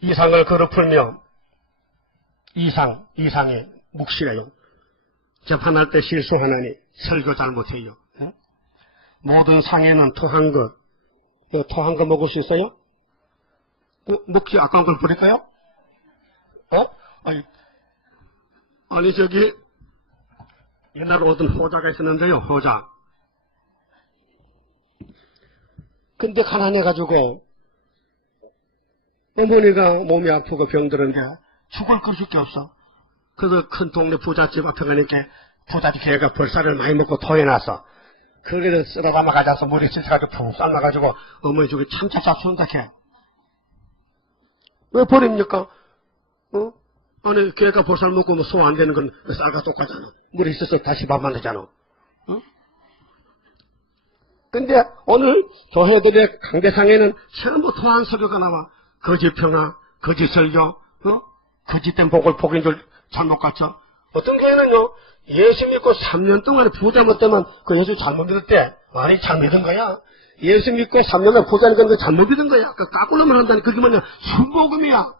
이상을 거르풀며 이상의 묵시래요. 재판할 때 실수하나니 설교 잘못해요. 모든 상에는 토한 것 토한 거 먹을 수 있어요? 먹지 아까운 걸 버릴까요? 아니 저기 옛날에 어떤 호자가 있었는데요. 호자. 근데 가난해가지고 어머니가 몸이 아프고 병들었는데 죽을 것밖에 없어. 그래서 큰 동네 부잣집 앞에 가니까 부잣집 개가 벌살을 많이 먹고 토해놨어. 그거를 쓸어 담아 가져서 물에 씻어가지고 푹 삶아가지고 어머니 주고 참치사 순삭해. 왜 버립니까? 아니 개가 벌살 먹고 뭐 소화 안 되는 건 쌀과 똑같잖아. 물에 있어서 다시 밥만 되잖아. 근데 오늘 교회들의 강대상에는 전부 토한 서류가 나와. 거짓평화, 거짓설교, 거짓된 복을 복인 줄 잘못 갖춰. 어떤 교회는요, 예수 믿고 3년 동안에 부자 못되면 그 예수 잘못 믿었대. 아니, 잘 믿은 거야. 예수 믿고 3년간 부자는 건 잘못 믿은 거야. 그 까꿀로만 한다니 그게 뭐냐, 순복음이야.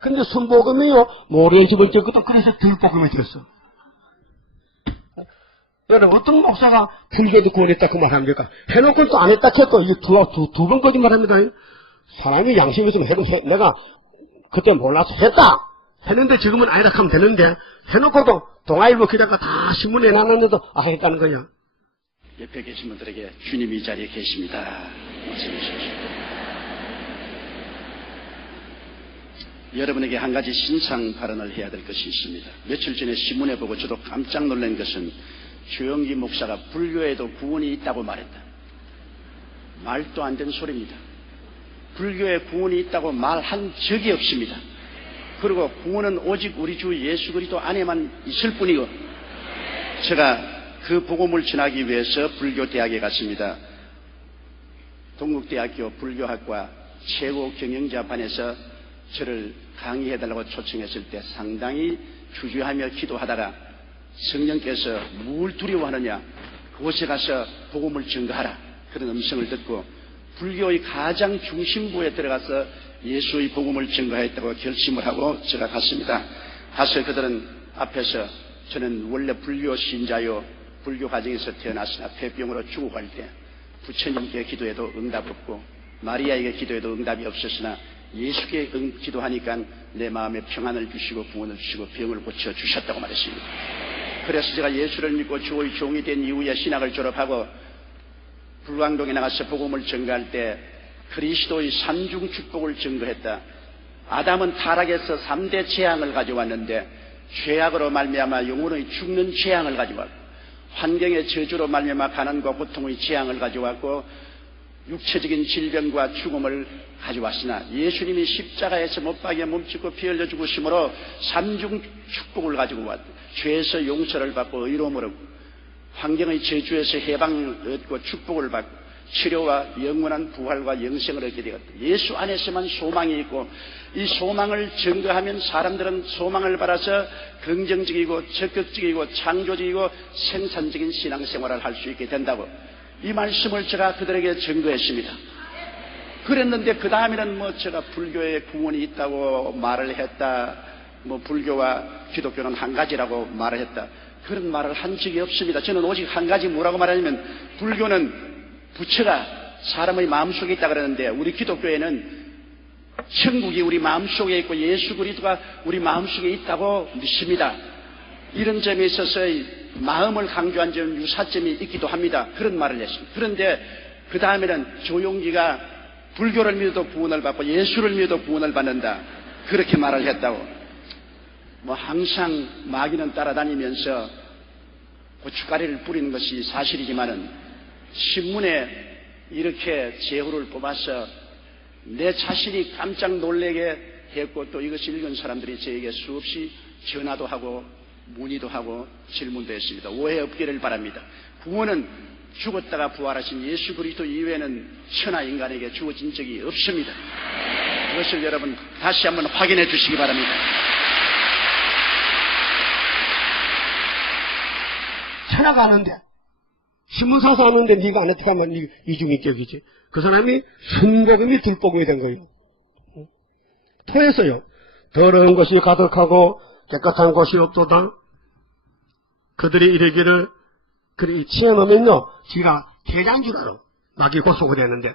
근데 순복음이요, 모래집을 졌거든. 그래서 들복음이 됐어. 여러분, 어떤 목사가 불교도 구원했다 그 말 합니까? 해놓고 또 안 했다 했고, 이게 두 번 거짓말 합니다. 사람이 양심이 있으면 내가 그때 몰라서 했다. 했는데 지금은 아니라 하면 되는데, 해놓고도 동아일보 기자가 다 신문에 나눴는데도 했다는 거냐. 옆에 계신 분들에게 주님이 이 자리에 계십니다. 말씀해 주십시오. 여러분에게 한 가지 신상 발언을 해야 될 것이 있습니다. 며칠 전에 신문에 보고 저도 깜짝 놀란 것은 조영기 목사가 불교에도 구원이 있다고 말했다. 말도 안 되는 소리입니다. 불교에 구원이 있다고 말한 적이 없습니다. 그리고 구원은 오직 우리 주 예수 그리스도 안에만 있을 뿐이고, 제가 그 복음을 전하기 위해서 불교대학에 갔습니다. 동국대학교 불교학과 최고 경영자반에서 저를 강의해달라고 초청했을 때 상당히 주저하며 기도하다가 성령께서 뭘 두려워하느냐, 그곳에 가서 복음을 증거하라, 그런 음성을 듣고 불교의 가장 중심부에 들어가서 예수의 복음을 증거했다고 결심을 하고 제가 갔습니다. 가서 그들은 앞에서 저는 원래 불교 신자요, 불교 가정에서 태어났으나 폐병으로 죽어갈 때 부처님께 기도해도 응답 없고 마리아에게 기도해도 응답이 없었으나 예수께 기도하니까 내 마음에 평안을 주시고 구원을 주시고 병을 고쳐 주셨다고 말했습니다. 그래서 제가 예수를 믿고 주의 종이 된 이후에 신학을 졸업하고 불광동에 나가서 복음을 증거할 때 그리스도의 삼중 축복을 증거했다. 아담은 타락해서 3대 재앙을 가져왔는데 죄악으로 말미암아 영혼의 죽는 재앙을 가져왔고, 환경의 저주로 말미암아 가난과 고통의 재앙을 가져왔고, 육체적인 질병과 죽음을 가져왔으나 예수님이 십자가에서 못 박에 몸짓고 피 흘려 죽으심으로 삼중 축복을 가지고 왔다. 죄에서 용서를 받고 의로움으로, 환경의 저주에서 해방을 얻고 축복을 받고 치료와 영원한 부활과 영생을 얻게 되었다. 예수 안에서만 소망이 있고, 이 소망을 증거하면 사람들은 소망을 받아서 긍정적이고 적극적이고 창조적이고 생산적인 신앙생활을 할 수 있게 된다고, 이 말씀을 제가 그들에게 증거했습니다. 그랬는데 그 다음에는 제가 불교에 구원이 있다고 말을 했다, 불교와 기독교는 한 가지라고 말을 했다, 그런 말을 한 적이 없습니다. 저는 오직 한 가지 뭐라고 말하냐면, 불교는 부처가 사람의 마음속에 있다 그러는데 우리 기독교에는 천국이 우리 마음속에 있고 예수 그리스도가 우리 마음속에 있다고 믿습니다. 이런 점에 있어서 마음을 강조한 점 유사점이 있기도 합니다. 그런 말을 했습니다. 그런데 그 다음에는 조용기가 불교를 믿어도 구원을 받고 예수를 믿어도 구원을 받는다, 그렇게 말을 했다고. 항상 마귀는 따라다니면서 고춧가루를 뿌리는 것이 사실이지만은 신문에 이렇게 제후를 뽑아서 내 자신이 깜짝 놀라게 했고, 또 이것을 읽은 사람들이 저에게 수없이 전화도 하고 문의도 하고 질문도 했습니다. 오해 없기를 바랍니다. 구원은 죽었다가 부활하신 예수 그리스도 이외에는 천하 인간에게 주어진 적이 없습니다. 그것을 여러분 다시 한번 확인해 주시기 바랍니다. 천하가 아는데, 신문사서 하는데 네가 안 했다고 하면 이중인격이지. 그 사람이 순복음이 들복음이 된 거예요. 토했어요. 더러운 것이 가득하고 깨끗한 곳이 없도다. 그들이 이르기를, 그래, 치에 넣으면요, 지가 대장인 줄 알아. 마귀 고속을 했는데,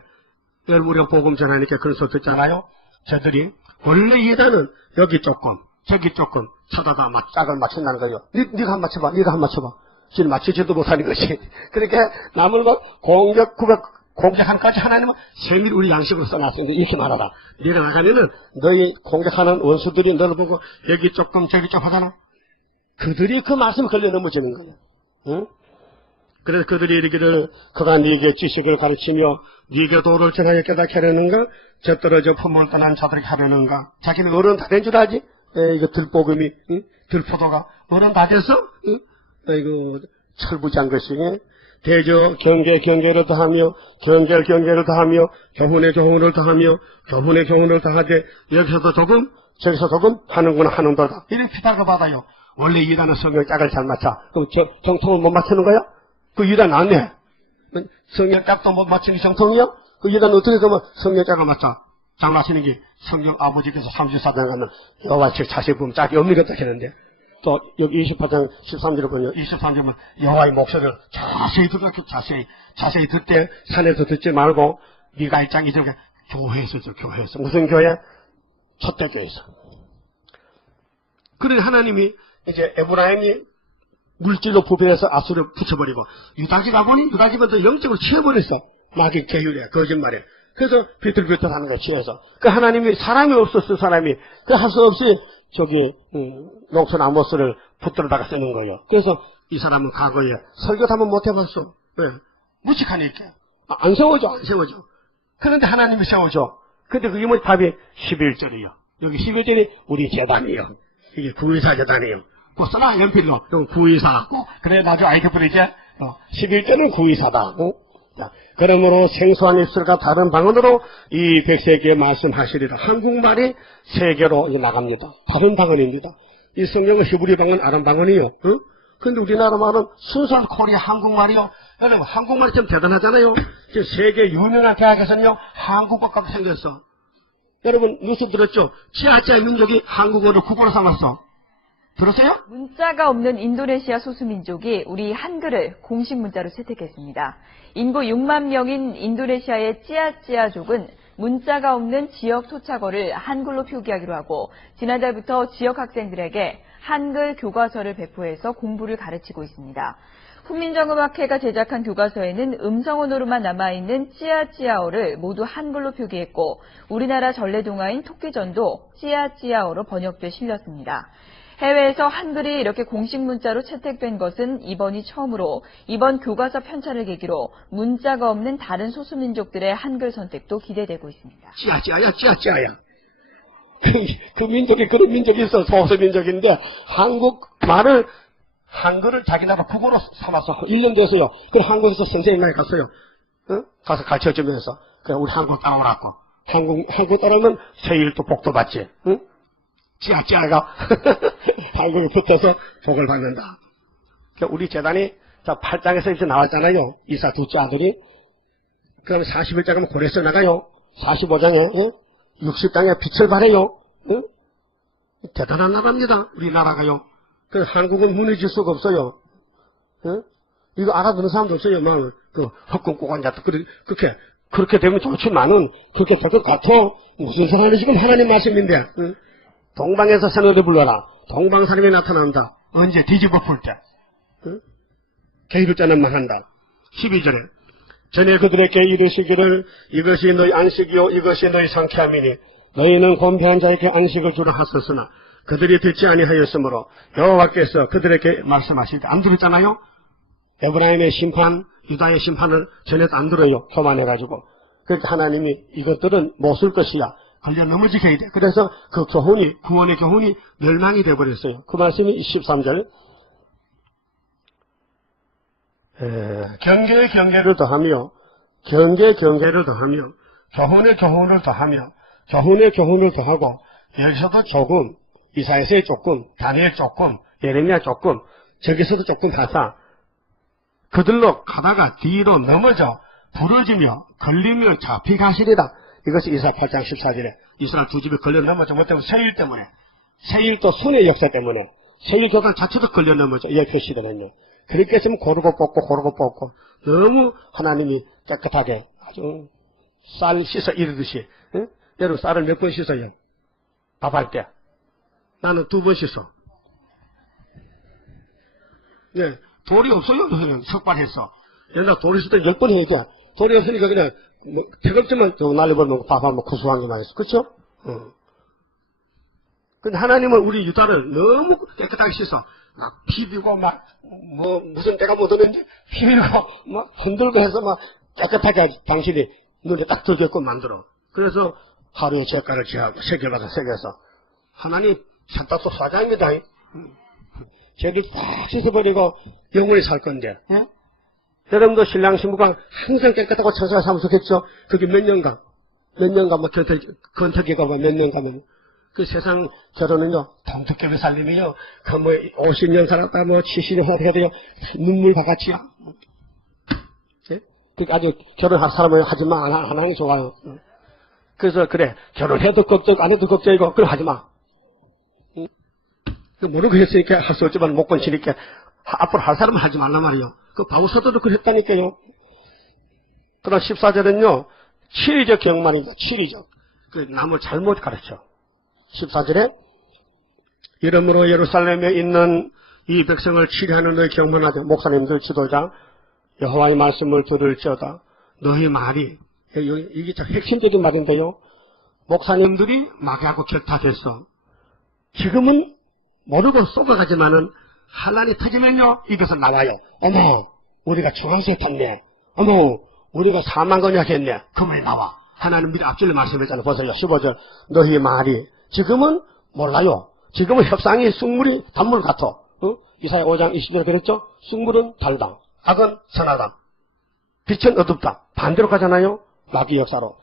여러분 우리가 복음 전하니까 그런 소리 듣잖아요. 저들이 원래 이단은 여기 조금 저기 조금 쳐다다 짝을 맞춘다는 거예요. 네가 한번 맞춰봐. 네가 한번 맞춰봐. 지금 맞추지도 못하는 것이. 그러니까 남을 막 공격한 까지 하나님은 세밀 우리 양식으로 써놨으니까 이렇게 말하라. 네가 나가면은 너희 공격하는 원수들이 너를 보고 여기 조금 저기 좀 하잖아. 그들이 그 말씀에 걸려 넘어지는 거예요. 응? 그래서 그들이 이르기를 그가 네게 지식을 가르치며 네게 도를 전하여 깨닫게 하려는가? 저 떨어져 품을 떠난 자들에게 하려는가? 자기는 어른 다 된 줄 알지? 이거 들복음이, 응? 들포도가 어른 다 됐어? 응? 이거 철부지한 것이게 대저 경계를 더하며 경계를 더하며 교훈의 교훈을 더하며 교훈의 교훈을 더하되 여기서도 조금 저기서 조금 하는구나 하는도다. 이런 피탁을 받아요. 원래 이단은 성경 짝을 잘 맞춰. 그럼 정통을 못 맞추는 거야? 그 이단 안 해. 성경 짝도 못 맞추는 게 정통이야? 그 이단 어떻게 그러면 성경 짝을 맞춰? 잘 맞추는 게 성경 아버지께서 34장 가면 여호와 즉 자세히 보면 짝이 없는 것다 했는데 또 여기 28장 13절을 보면 23절은 여호와의 목소리를 자세히 들어 자세히 듣되 산에서 듣지 말고 네가 1장 2절 교회에서 교회에서 무슨 교회? 첫대 교회에서. 그러니 하나님이 이제 에브라임이 물질로 부패해서 아수를 붙여버리고 유다지 가보니 유다집은 또 영적으로 취해버렸어. 마귀 계율이야 거짓말이야. 그래서 비틀비틀하는 거야 취해서. 그 하나님이 사람이 없었어 사람이. 그 할 수 없이 저기 농촌 아모스를 붙들어다가 쓰는 거예요. 그래서 이 사람은 과거에 설교도 한번 못 해봤어. 왜? 무식하니까. 안 세워줘. 그런데 하나님이 세워줘. 근데 그게 뭐 답이 11절이요. 여기 11절이 우리 재단이요. 이게 구의사 재단이요. 그 써라 연필로 구의사. 그래 나중에 알게 버리지. 11절은 구의사다. 자, 그러므로 생소한 입술과 다른 방언으로 이 백세기에 말씀하시리라. 한국말이 세계로 나갑니다. 다른 방언입니다. 이 성경은 히브리 방언, 아람 방언이요. 응? 근데 우리나라 말은 순수한 코리아 한국말이요. 여러분, 한국말이 좀 대단하잖아요. 지금 세계 유명한 대학에서는요, 한국어가 생겼어. 여러분, 뉴스 들었죠? 치아치아 민족이 한국어를 국어로 삼았어. 들었어요? 문자가 없는 인도네시아 소수민족이 우리 한글을 공식 문자로 채택했습니다. 인구 6만 명인 인도네시아의 찌아찌아족은 문자가 없는 지역 토착어를 한글로 표기하기로 하고 지난달부터 지역 학생들에게 한글 교과서를 배포해서 공부를 가르치고 있습니다. 훈민정음학회가 제작한 교과서에는 음성언어로만 남아있는 찌아찌아어를 모두 한글로 표기했고 우리나라 전래동화인 토끼전도 찌아찌아어로 번역돼 실렸습니다. 해외에서 한글이 이렇게 공식 문자로 채택된 것은 이번이 처음으로 이번 교과서 편찬을 계기로 문자가 없는 다른 소수민족들의 한글 선택도 기대되고 있습니다. 찌아찌아야. 그 민족이 그런 민족이 있어. 소수민족인데 한글을 자기 나라 국어로 삼아서 1년 돼서요. 그럼 한국에서 선생님만에 갔어요. 응? 가서 가르쳐주면서 그래 우리 한국 따라오라고. 한국 따라오면 세일도 복도 받지. 응? 찌아찌아가 한국에 붙어서 복을 받는다. 우리 재단이 8장에서 이제 나왔잖아요. 이사 둘째 아들이. 그럼 41장은 고레서 나가요. 45장에 60장에 빛을 발해요. 응? 대단한 나라입니다. 우리나라가요. 그 한국은 무너질 수가 없어요. 응? 이거 알아듣는 사람도 없어요. 막 그 헛꿈 꼬관자도 그렇게 되면 좋지만은 그렇게 될 것 같아. 무슨 상관이 지금 하나님 말씀인데. 응? 동방에서 새노래 불러라. 동방사람이 나타난다. 언제? 뒤집어 풀 때. 응? 개입을 짜는 말한다. 12절에 전에 그들에게 이르시기를 이것이 너희 안식이요 이것이 너희 상쾌함이니 너희는 권폐한 자에게 안식을 주라 하셨으나 그들이 듣지 아니하였으므로 여호와께서 그들에게 말씀하실 때 안 들었잖아요. 에브라임의 심판, 유다의 심판을 전에도 안 들어요. 교만해가지고. 그러니까 하나님이 이것들은 못 쓸 것이야. 걸려 넘어지게 해야 돼. 그래서 그 교훈이, 구원의 교훈이 멸망이 되어버렸어요. 그 말씀이 13절. 경계의 경계를 더하며, 경계를 더하며, 교훈의 교훈을 더하며, 교훈의 교훈을 더하고, 여기서도 조금, 이사야서의 조금, 다니엘 조금, 예레미야 조금, 저기서도 조금 가사, 그들로 가다가 뒤로 넘어져, 부러지며, 걸리며 잡히가시리다. 이것이 이사야 8장 14절에 이스라엘 두 집이 걸려 넘어져. 뭐 때문에? 세일 때문에. 세일도 손의 역사 때문에. 세일 교단 자체도 걸려 넘어져. 이 표시거든요. 그렇게 했으면 고르고 뽑고 너무 하나님이 깨끗하게 아주 쌀 씻어 이러듯이. 응? 여러분 쌀을 몇 번 씻어요? 밥할 때. 나는 2번 씻어. 네, 돌이 없어요. 그냥 석발했어. 옛날 돌이 있을 때 10번 해야 돼. 돌이 없으니까 그냥 뭐 태극지만 날려버리면 밥하면 구수한 게만 있어. 그렇죠? 근데 하나님은 우리 유다를 너무 깨끗하게 씻어. 막 비비고 무슨 때가 못 오는데 비비고 막 흔들고 해서 막 깨끗하게 당신이 눈에 딱 들게끔 만들어. 그래서 하루에 죄가를 제하고 세계마다 세계에서 하나님 산타도 사장입니다. 죄를 딱 씻어버리고 영원히 살 건데. 예? 여러분도 신랑 신부가 항상 깨끗하고 청소가 사면 좋겠죠? 그게 몇 년간 뭐 건태기가 몇 년간은 그 세상 결혼은요, 동특하게 살림이요, 그 뭐, 50년 살았다, 뭐, 70년 살았다 해야 돼요. 눈물 바가지야. 예? 그 아주 결혼할 사람은 하지 마. 안 하는 게 좋아요. 그래서, 그래. 결혼해도 걱정, 안 해도 걱정이고, 그럼 하지 마. 그 모르고 했으니까 할 수 없지만 못 건치니까, 앞으로 할 사람은 하지 말란 말이요. 그 바우서도도 그랬다니까요. 그럼 14절은요, 치리적 경만입니다. 치리적. 그 남을 잘못 가르쳐. 14절에 이러므로 예루살렘에 있는 이 백성을 치리하는 너희 경건하되 목사님들 지도자 여호와의 말씀을 들을지어다. 너희 말이 이게 참 핵심적인 말인데요. 목사님들이 마귀하고 결탁했어. 지금은 모르고 쏘아가지만은 환란이 터지면요 이것은 나와요. 어머 우리가 중앙수에 탔네. 어머 우리가 4만 건약 했네. 그 말이 나와. 하나님 미리 앞줄로 말씀했잖아요. 보세요. 15절 너희 말이 지금은 몰라요. 지금은 협상이 쑥물이 단물 같아. 이사야 5장 20절 그랬죠? 쑥물은 달다. 악은 선하다. 빛은 어둡다. 반대로 가잖아요. 마귀 역사로.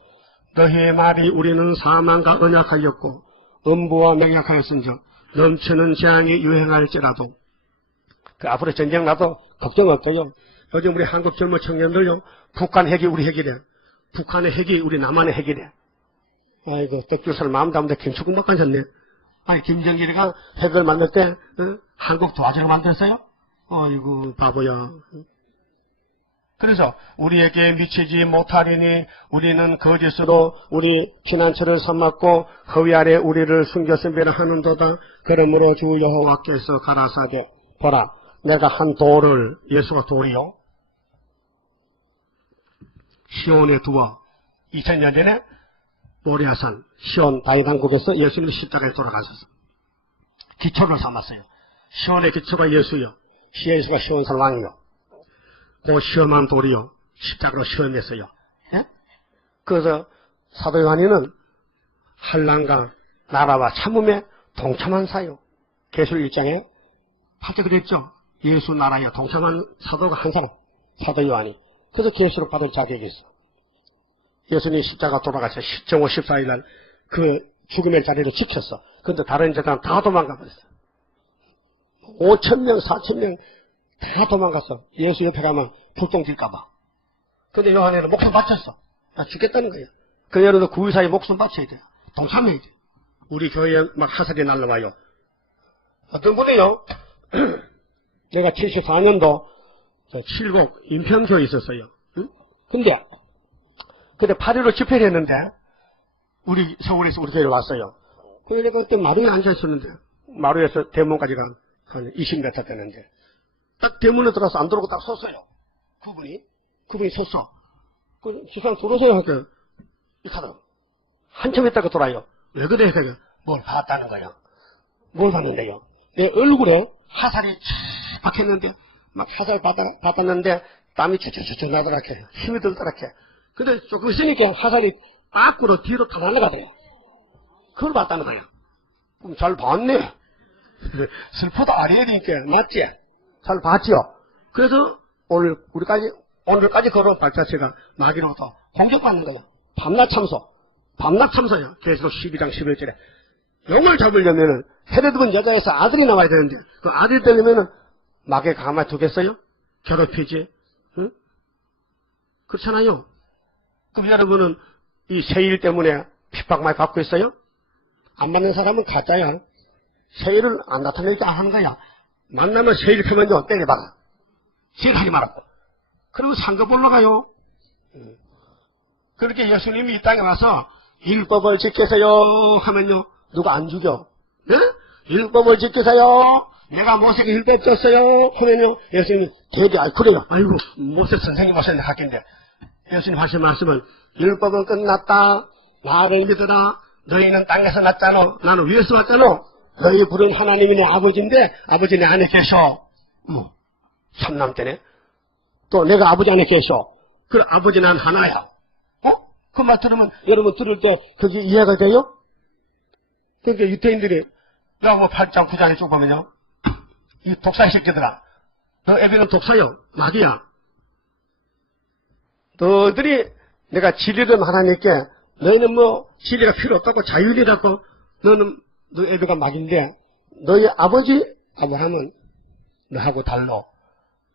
너희의 말이 우리는 사망과 언약하였고 음부와 맹약하였은즉 넘치는 재앙이 유행할지라도 그 앞으로 전쟁 나도 걱정 없대요. 요즘 우리 한국 젊은 청년들요. 북한 핵이 우리 핵이래. 북한의 핵이 우리 남한의 핵이래. 아이고, 떡주설 마음 담는데 김치국 못 가셨네. 아니, 김정일이가 핵을 만들 때, 한국 도와주러 만들었어요? 아이고, 바보야. 그래서, 우리에게 미치지 못하리니, 우리는 거짓으로 우리 피난처를 삼았고, 허위 아래 우리를 숨겼음이라 하는도다. 그러므로 주 여호와께서 가라사대, 보라, 내가 한 돌을, 예수가 돌이요. 시온에 두어, 2000년 전에, 모리아산, 시온 다이단국에서 예수님이 십자가에 돌아가셔서 기초를 삼았어요. 시온의 기초가 예수요. 예수가 시온산 왕이요. 그 시험한 돌이요. 십자가로 시험했어요. 예? 그래서 사도 요한이는 환난과 나라와 참음에 동참한 사요. 계시록 1장에 8절 그랬죠. 예수 나라에 동참한 사도가 한 사람, 사도 요한이. 그래서 계시록 받을 자격이 있어. 예수님이 십자가 돌아가서 정오 14일 날 그 죽음의 자리를 지켰어. 근데 다른 제자는 다 도망가 버렸어. 5,000명, 4,000명 다 도망갔어. 예수 옆에 가면 불똥 튈까봐. 근데 요한이는 목숨 바쳤어. 나 죽겠다는 거야. 그 여러분도 구의사에 목숨 바쳐야 돼요. 동참해야 돼. 우리 교회에 막 화살이 날라와요. 어떤 분이요. 내가 74년도 칠곡 인평교에 있었어요. 응? 근데 8.15 집회를 했는데, 우리 서울에서 우리 교회에 왔어요. 그래서 그때 마루에 앉아있었는데, 마루에서 대문까지 한 20m 되는데, 딱 대문에 들어와서 안 들어오고 딱 섰어요. 그분이 섰어. 그 지상 들어오세요. 하니까, 이카도 한참 있다가 돌아요. 왜 그래? 하니까, 뭘 봤다는 거예요. 뭘 봤는데요? 내 얼굴에 화살이 촥 박혔는데, 막 화살 받았는데, 땀이 촤촤촤 나더라케. 힘이 들더라케. 근데 조금 있으니까 화살이 밖으로 뒤로 다 날아가더래요. 그걸 봤다는 거야. 그럼 잘 봤네. 슬퍼도 안 해야 되니까, 맞지? 잘 봤지요? 그래서 오늘까지 걸어온 발자취가 마귀로부터 공격받는 거야. 밤낮 참소야. 계속 12장 11절에. 용을 잡으려면은, 헤로드는 여자에서 아들이 나와야 되는데, 그 아들 되려면은, 마귀가 가만히 두겠어요? 괴롭히지? 응? 그렇잖아요. 그럼 여러분은 이 세일 때문에 핍박 많이 받고 있어요? 안 맞는 사람은 가짜야. 세일을 안 나타내지 안 하는 거야. 만나면 세일 펴면요, 때려박아. 세일하지 말라고. 그리고 상급 올라가요. 그렇게 예수님이 이 땅에 와서 율법을 지키세요 하면요, 누가 안 죽여? 예? 율법을 지키세요. 내가 모세에게 율법 줬어요 하면요, 예수님이 되게 그래요. 아이고, 모세 선생님 오셨는데 학교인데. 예수님 하신 말씀은 율법은 끝났다. 나를 믿으라. 너희는 땅에서 났잖아. 나는 위에서 왔잖아. 너희 부른 하나님이 내 아버지인데 아버지 내 안에 계셔. 삼남때네. 또 내가 아버지 안에 계셔. 그래, 아버지 난 하나야. 그 말 들으면 여러분 들을 때 그게 이해가 돼요? 그러니까 유태인들이 야고 8장 9장에 쭉 보면요, 이 독사의 새끼들아, 너 애비는 독사요, 마귀야. 너희들이 내가 진리를 하나님께, 너희는 뭐 진리가 필요 없다고 자율이라고, 너 애비가 마귀인데 너희 아버지 아브라함은 너하고 달라.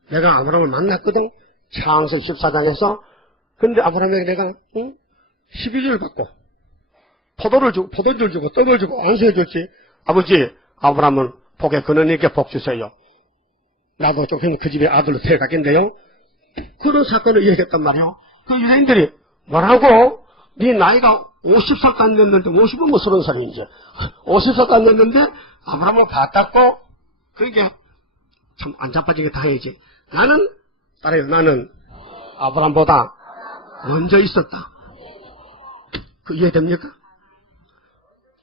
내가 아브라함을 만났거든, 창세기 14장에서. 근데 아브라함에게 내가 12주를 받고 포도를 주고 포도주를 주고 떡을 주고 안수해 줬지. 아버지 아브라함은 복의 근원이니까 복 주세요. 나도 좀 그 집에 아들로 데려가겠는데요. 그런 사건을 이야기했단 말이에요. 그 유대인들이 뭐라고? 네 나이가 50살도 안 됐는데, 50은 뭐 30살이 이제 50살도 안 됐는데 아브라함을 봤다고? 그러니까 참 안 자빠지게 다 해야지. 나는 아브라함보다 먼저 있었다. 그 이해됩니까?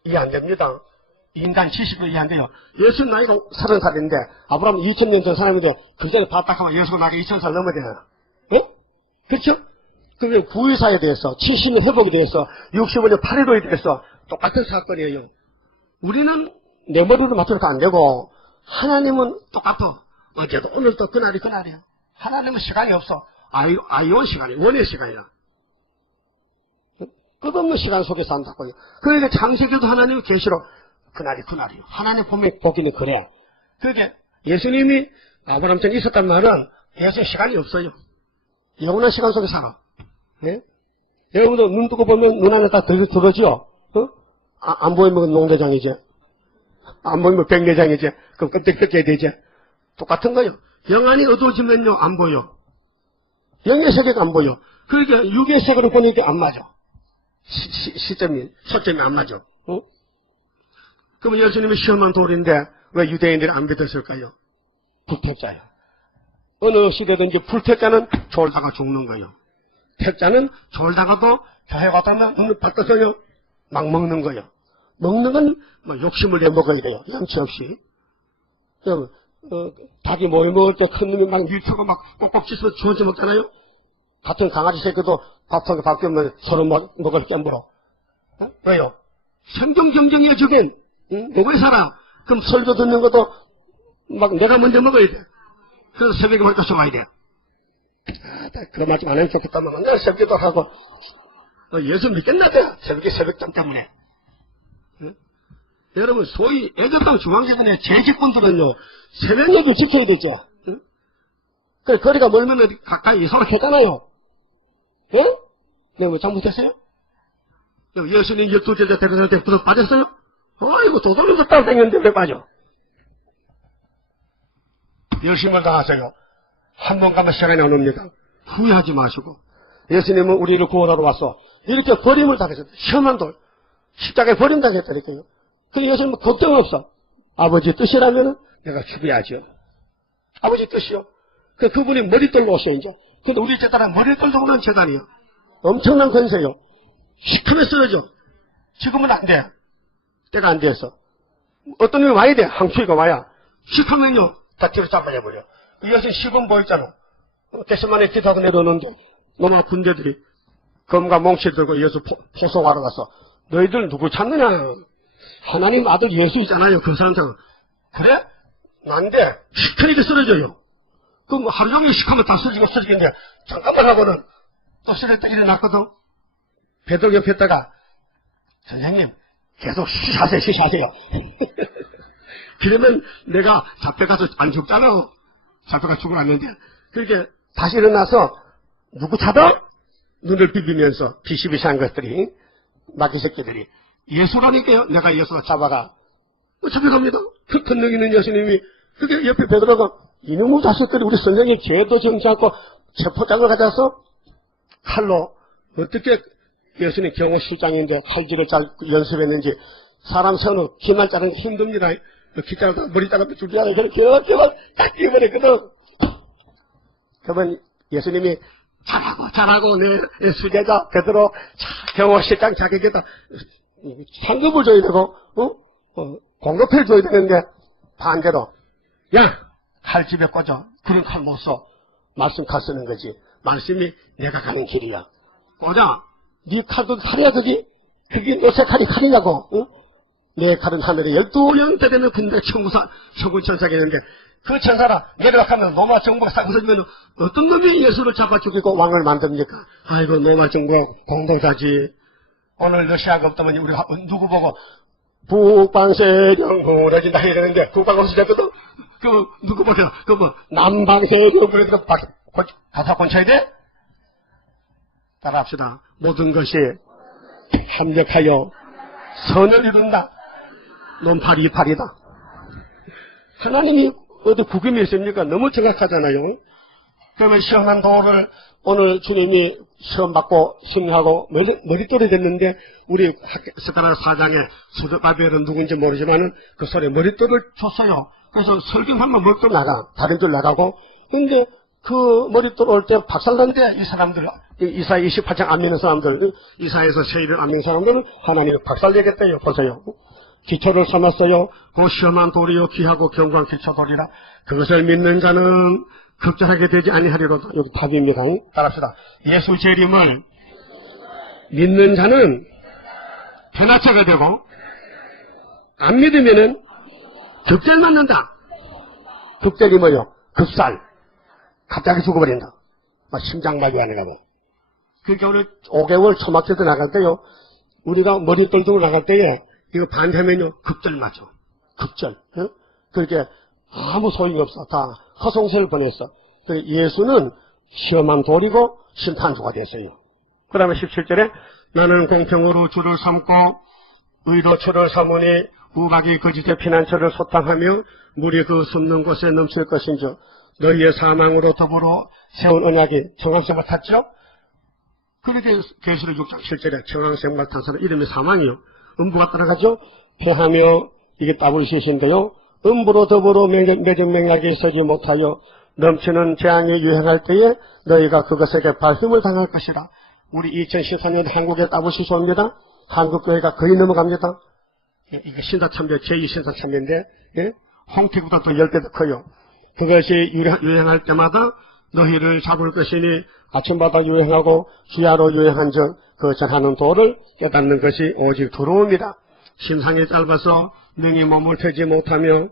이해 안 됩니다. 인간 70도 이해 안 돼요. 예수 나이가 30살인데 아브라함 2000년 전 사람인데 그 전에 봤다 하면 예수가 나이가 2000살 넘어야 되나? 예? 그렇죠? 그게 구의사에 대해서 70년 회복에 대해서 65년 8.15에 대해서 똑같은 사건이에요. 우리는 내 머리로 맞춰도 안 되고 하나님은 똑같아. 어제도 오늘도 그날이야. 하나님은 시간이 없어. 아이온 시간이 원의 시간이야. 끝없는 시간 속에 산다고요. 그러니까 창세기도 하나님의 계시로 그날이요. 하나님 보면 보기는 그래. 그러니까 예수님이 아브라함 전에 있었단 말은 예수님 시간이 없어요. 영원한 시간 속에 살아. 네? 여러분도 눈 뜨고 보면 눈 안에 다 들어지요? 안 보이면 농대장이지. 안 보이면 백내장이지. 그럼 껍데기 뜯겨야 되지. 똑같은 거요. 영안이 어두워지면요, 안 보여. 영의 세계가 안 보여. 그러니까 육의 세계를 보니까 안 맞아. 초점이 안 맞아. 그럼 예수님이 시험한 돌인데 왜 유대인들이 안 믿었을까요? 불택자야. 어느 시대든지 불택자는 졸다가 죽는 거예요. 택자는 졸다가도 교회 갔다면 눈을 바꿔서요, 막 먹는 거예요. 먹는 건 뭐 욕심을 내 먹어야 돼요. 양치 없이. 닭이 뭘 먹을 때 큰 놈이 막 밀쳐고 막 꼭꼭 씻어서 주워져 먹잖아요. 같은 강아지 새끼도 밥하게 바뀌면 서로 먹을 깨물어. 왜요? 생존 경쟁이야, 저겐. 먹어야 살아. 그럼 설교 듣는 것도 막 내가 먼저 먹어야 돼. 그래서 새벽에 먼저 쫓아와야 돼. 그런 말 좀 안 해도 좋겠다면 내가 새벽에도 하고, 예수 믿겠나 돼. 새벽잠 때문에. 여러분, 소위 애국당 중앙재단의 재직분들은요, 새벽녘을 지켜야 되죠. 그래, 거리가 멀면 가까이 서로 했잖아요. 예? 내가 뭐 잘못했어요? 예수님 12제자 데려다 때 부서 빠졌어요? 아이고, 도둑놈도 따라다녔는데 왜 빠져? 열심을 다하세요. 한 번 가면 시간이 안 옵니다. 후회하지 마시고. 예수님은 우리를 구원하러 와서 이렇게 버림을 당했어요. 시험한 돌. 십자가에 버림 당했다니까요. 그 예수님은 걱정 없어. 아버지 뜻이라면 내가 죽여야죠. 아버지 뜻이요. 그분이 머리 떨고 오셔, 이제. 근데 우리 재단은 머리 떨고 오는 재단이요. 엄청난 권세요. 시커매 쓰러져. 지금은 안 돼. 때가 안 돼서. 어떤 놈이 와야 돼. 항추이가 와야. 시커면요, 다 뒤로 잡아내버려. 예수님 시범 보였잖아. 게시만에 기도하고 내려오는데, 너무 군대들이 검과 몽치 들고 예수 포송하러 가서, 너희들 누구 찾느냐? 하나님 아들 예수이잖아요, 그 사람상. 그래? 난데, 시커니게 쓰러져요. 그럼 하루 종일 시커면 다 쓰러지겠는데, 잠깐만 하고는 또 쓰러졌다 일어났거든. 배들 옆에 있다가, 선생님, 계속 쉬하세요. 그러면 내가 잡혀가서 안 죽잖아. 잡혀가 죽어놨는데. 그렇게 다시 일어나서, 누구 찾아? 눈을 비비면서 비시비시한 것들이, 마귀 새끼들이. 예수라니까요. 내가 예수가 잡아가. 잡혀갑니다. 그 큰 능이는 예수님이. 그게 옆에 베드로가, 이놈의 자식들이 우리 선생님 죄도 정치 않고 체포장을 가져서 칼로 어떻게 예수님 경호실장인데 칼질을 잘 연습했는지 사람 선우 기만 자르는 게 힘듭니다. 기 자르다가 머리 자르면 줄줄하게 그렇게 딱 뛰어버렸거든. 그러면 예수님이 잘하고 내 수제자 베드로 경호실장 자격에다 상급을 줘야 되고 공급해 줘야 되는데 반대로 야 칼집에 꽂아. 그런 칼 못 써. 말씀 칼 쓰는 거지. 말씀이 내가 가는 길이야. 꽂아. 네 칼도 칼이야 그게? 그게 너새 칼이 칼이냐고. 응? 내 칼은 하늘에 12년 되면 군대 천군 천사겠는데 그 천사라 내려가면 로마 정부가 싹 웃어지면 어떤 놈이 예수를 잡아 죽이고 왕을 만듭니까? 아이고 로마 정부가 공동사지. 오늘 러시아가 없다면 우리가 누구 보고 북방세령 흐려진다 이러는데 북방어시 됐거든? 그 누구 보세요? 그 뭐 남방세령 그래도 가사 곤쳐야 돼? 따라합시다. 모든 것이 합력하여 선을 이룬다. 논팔이 이팔이다. 하나님이 어디 구김이 있습니까? 너무 정확하잖아요. 그러면 시험한 도를 오늘 주님이 시험 받고 심리하고 머릿돌이 됐는데 우리 스가랴 4장에 수르바벨은 누군지 모르지만은 그 소리에 머릿돌을 줬어요. 그래서 설교하면 머릿돌 나가. 다른 줄 나가고. 근데 그 머릿돌 올 때 박살난데 이 사람들 이사 28장 안 믿는 사람들 이사에서 세일을 안 믿는 사람들은 하나님이 박살내겠대요. 보세요. 기초를 삼았어요. 그 시험한 돌이요 귀하고 견고한 기초돌이라 그것을 믿는 자는 걱정하게 되지 아니하리로다. 여기 답입니다. 따라합시다. 예수 재림을 믿는 자는 변화체가 되고 안 믿으면은 격절 맞는다. 격절이 뭐요? 급살. 갑자기 죽어버린다. 막 심장마비 안 해가고. 그러니까 오늘 5개월 초막절도 나갈 때요. 우리가 머리 떨고 나갈 때에 이거 반대면요. 급절 맞아. 급절. 응? 그렇게 아무 소용이 없어. 다 허송세를 보냈어. 예수는 시험한 돌이고 심판주가 됐어요. 그 다음에 17절에 나는 공평으로 주를 삼고 의로 주를 삼으니 우박이 거짓의 피난처를 소탕하며 물이 그 숨는 곳에 넘칠 것인즉 너희의 사망으로 더불어 세운 언약이 청황생물 탔죠? 그렇게 계시록 6장 7절에 청황생물 탄 사람 이름이 사망이요. 음부가 따라가죠? 패하며 이게 따블시신데요. 음부로 더불어 매정맹약이 서지 못하여 넘치는 재앙이 유행할 때에 너희가 그것에게 발흠을 당할 것이라. 우리 2014년 한국에 따블시시 옵니다. 한국교회가 거의 넘어갑니다. 이게 신사참배, 제2신사참배인데 예? 홍태보다 더 10배 더 커요. 그것이 유행할 때마다 너희를 잡을 것이니 아침마다 유행하고 주야로 유행한 적 그 전하는 도를 깨닫는 것이 오직 두려움이라. 심상이 짧아서 능히 몸을 펴지 못하며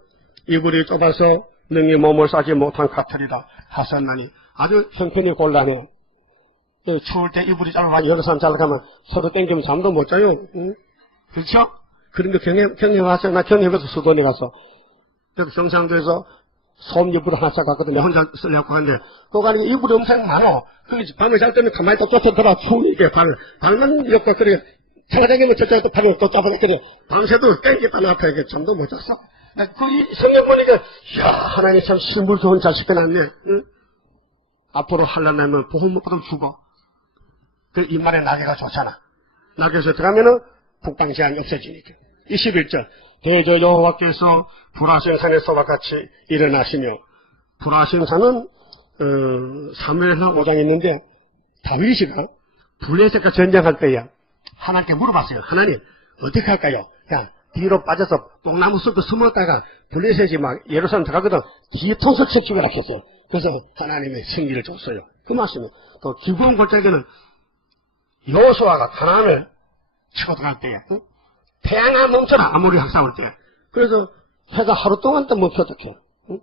이불이 좁아서 능히 몸을 싸지 못한 카틀이라 하셨나니 아주 형편이 곤란해요. 추울 때 이불이 짧아 여러 사람 잘가면 서로 땡기면 잠도 못 자요. 응? 그렇죠? 그런 거 경영하세요. 나 경영해서 수도원에 가서 그래서 경상도에서 솜 이불 하나 사갔거든. 내가 혼자 쓰려고 하는데 그거 아니고 이불이 엄청 많아. 그래서 밤에 잘 때는 가만히 또 쫓아들어 추우니까 발만 엮고 그래 찾아다니면 저쪽에 또 발을 또 잡아내더니 밤새도 땡기다 나타나게 잠도 못 잤어. 그 성경 보니까 이야 하나님 참 실물 좋은 자식 해놨네. 응? 앞으로 하려면 보험 못 받으면 죽어. 그 입말에 낙엽가 좋잖아. 낙엽에서 들어가면은 북방제한이 없어지니까. 21절 대저 여호와께서 불화신 산에서와 같이 일어나시며 불화신 산은 사무엘하 5장에 있는데 다윗이가 블레셋과 전쟁할 때야 하나님께 물어봤어요. 하나님 어떻게 할까요? 야 뒤로 빠져서 뽕나무 숲에 숨었다가 블레셋이 막 예루살렘 들어가거든. 뒤통수 쳐 죽여라 했어요. 그래서 하나님의 승리를 줬어요. 그 말씀이 또 기브온 골짜기는 여호수아가 가나안을 치고 들어갈 때야 태양아 멈춰라 아모리랑 싸울 때. 그래서 해가 하루 동안 또 멈춰 어떡해. 응?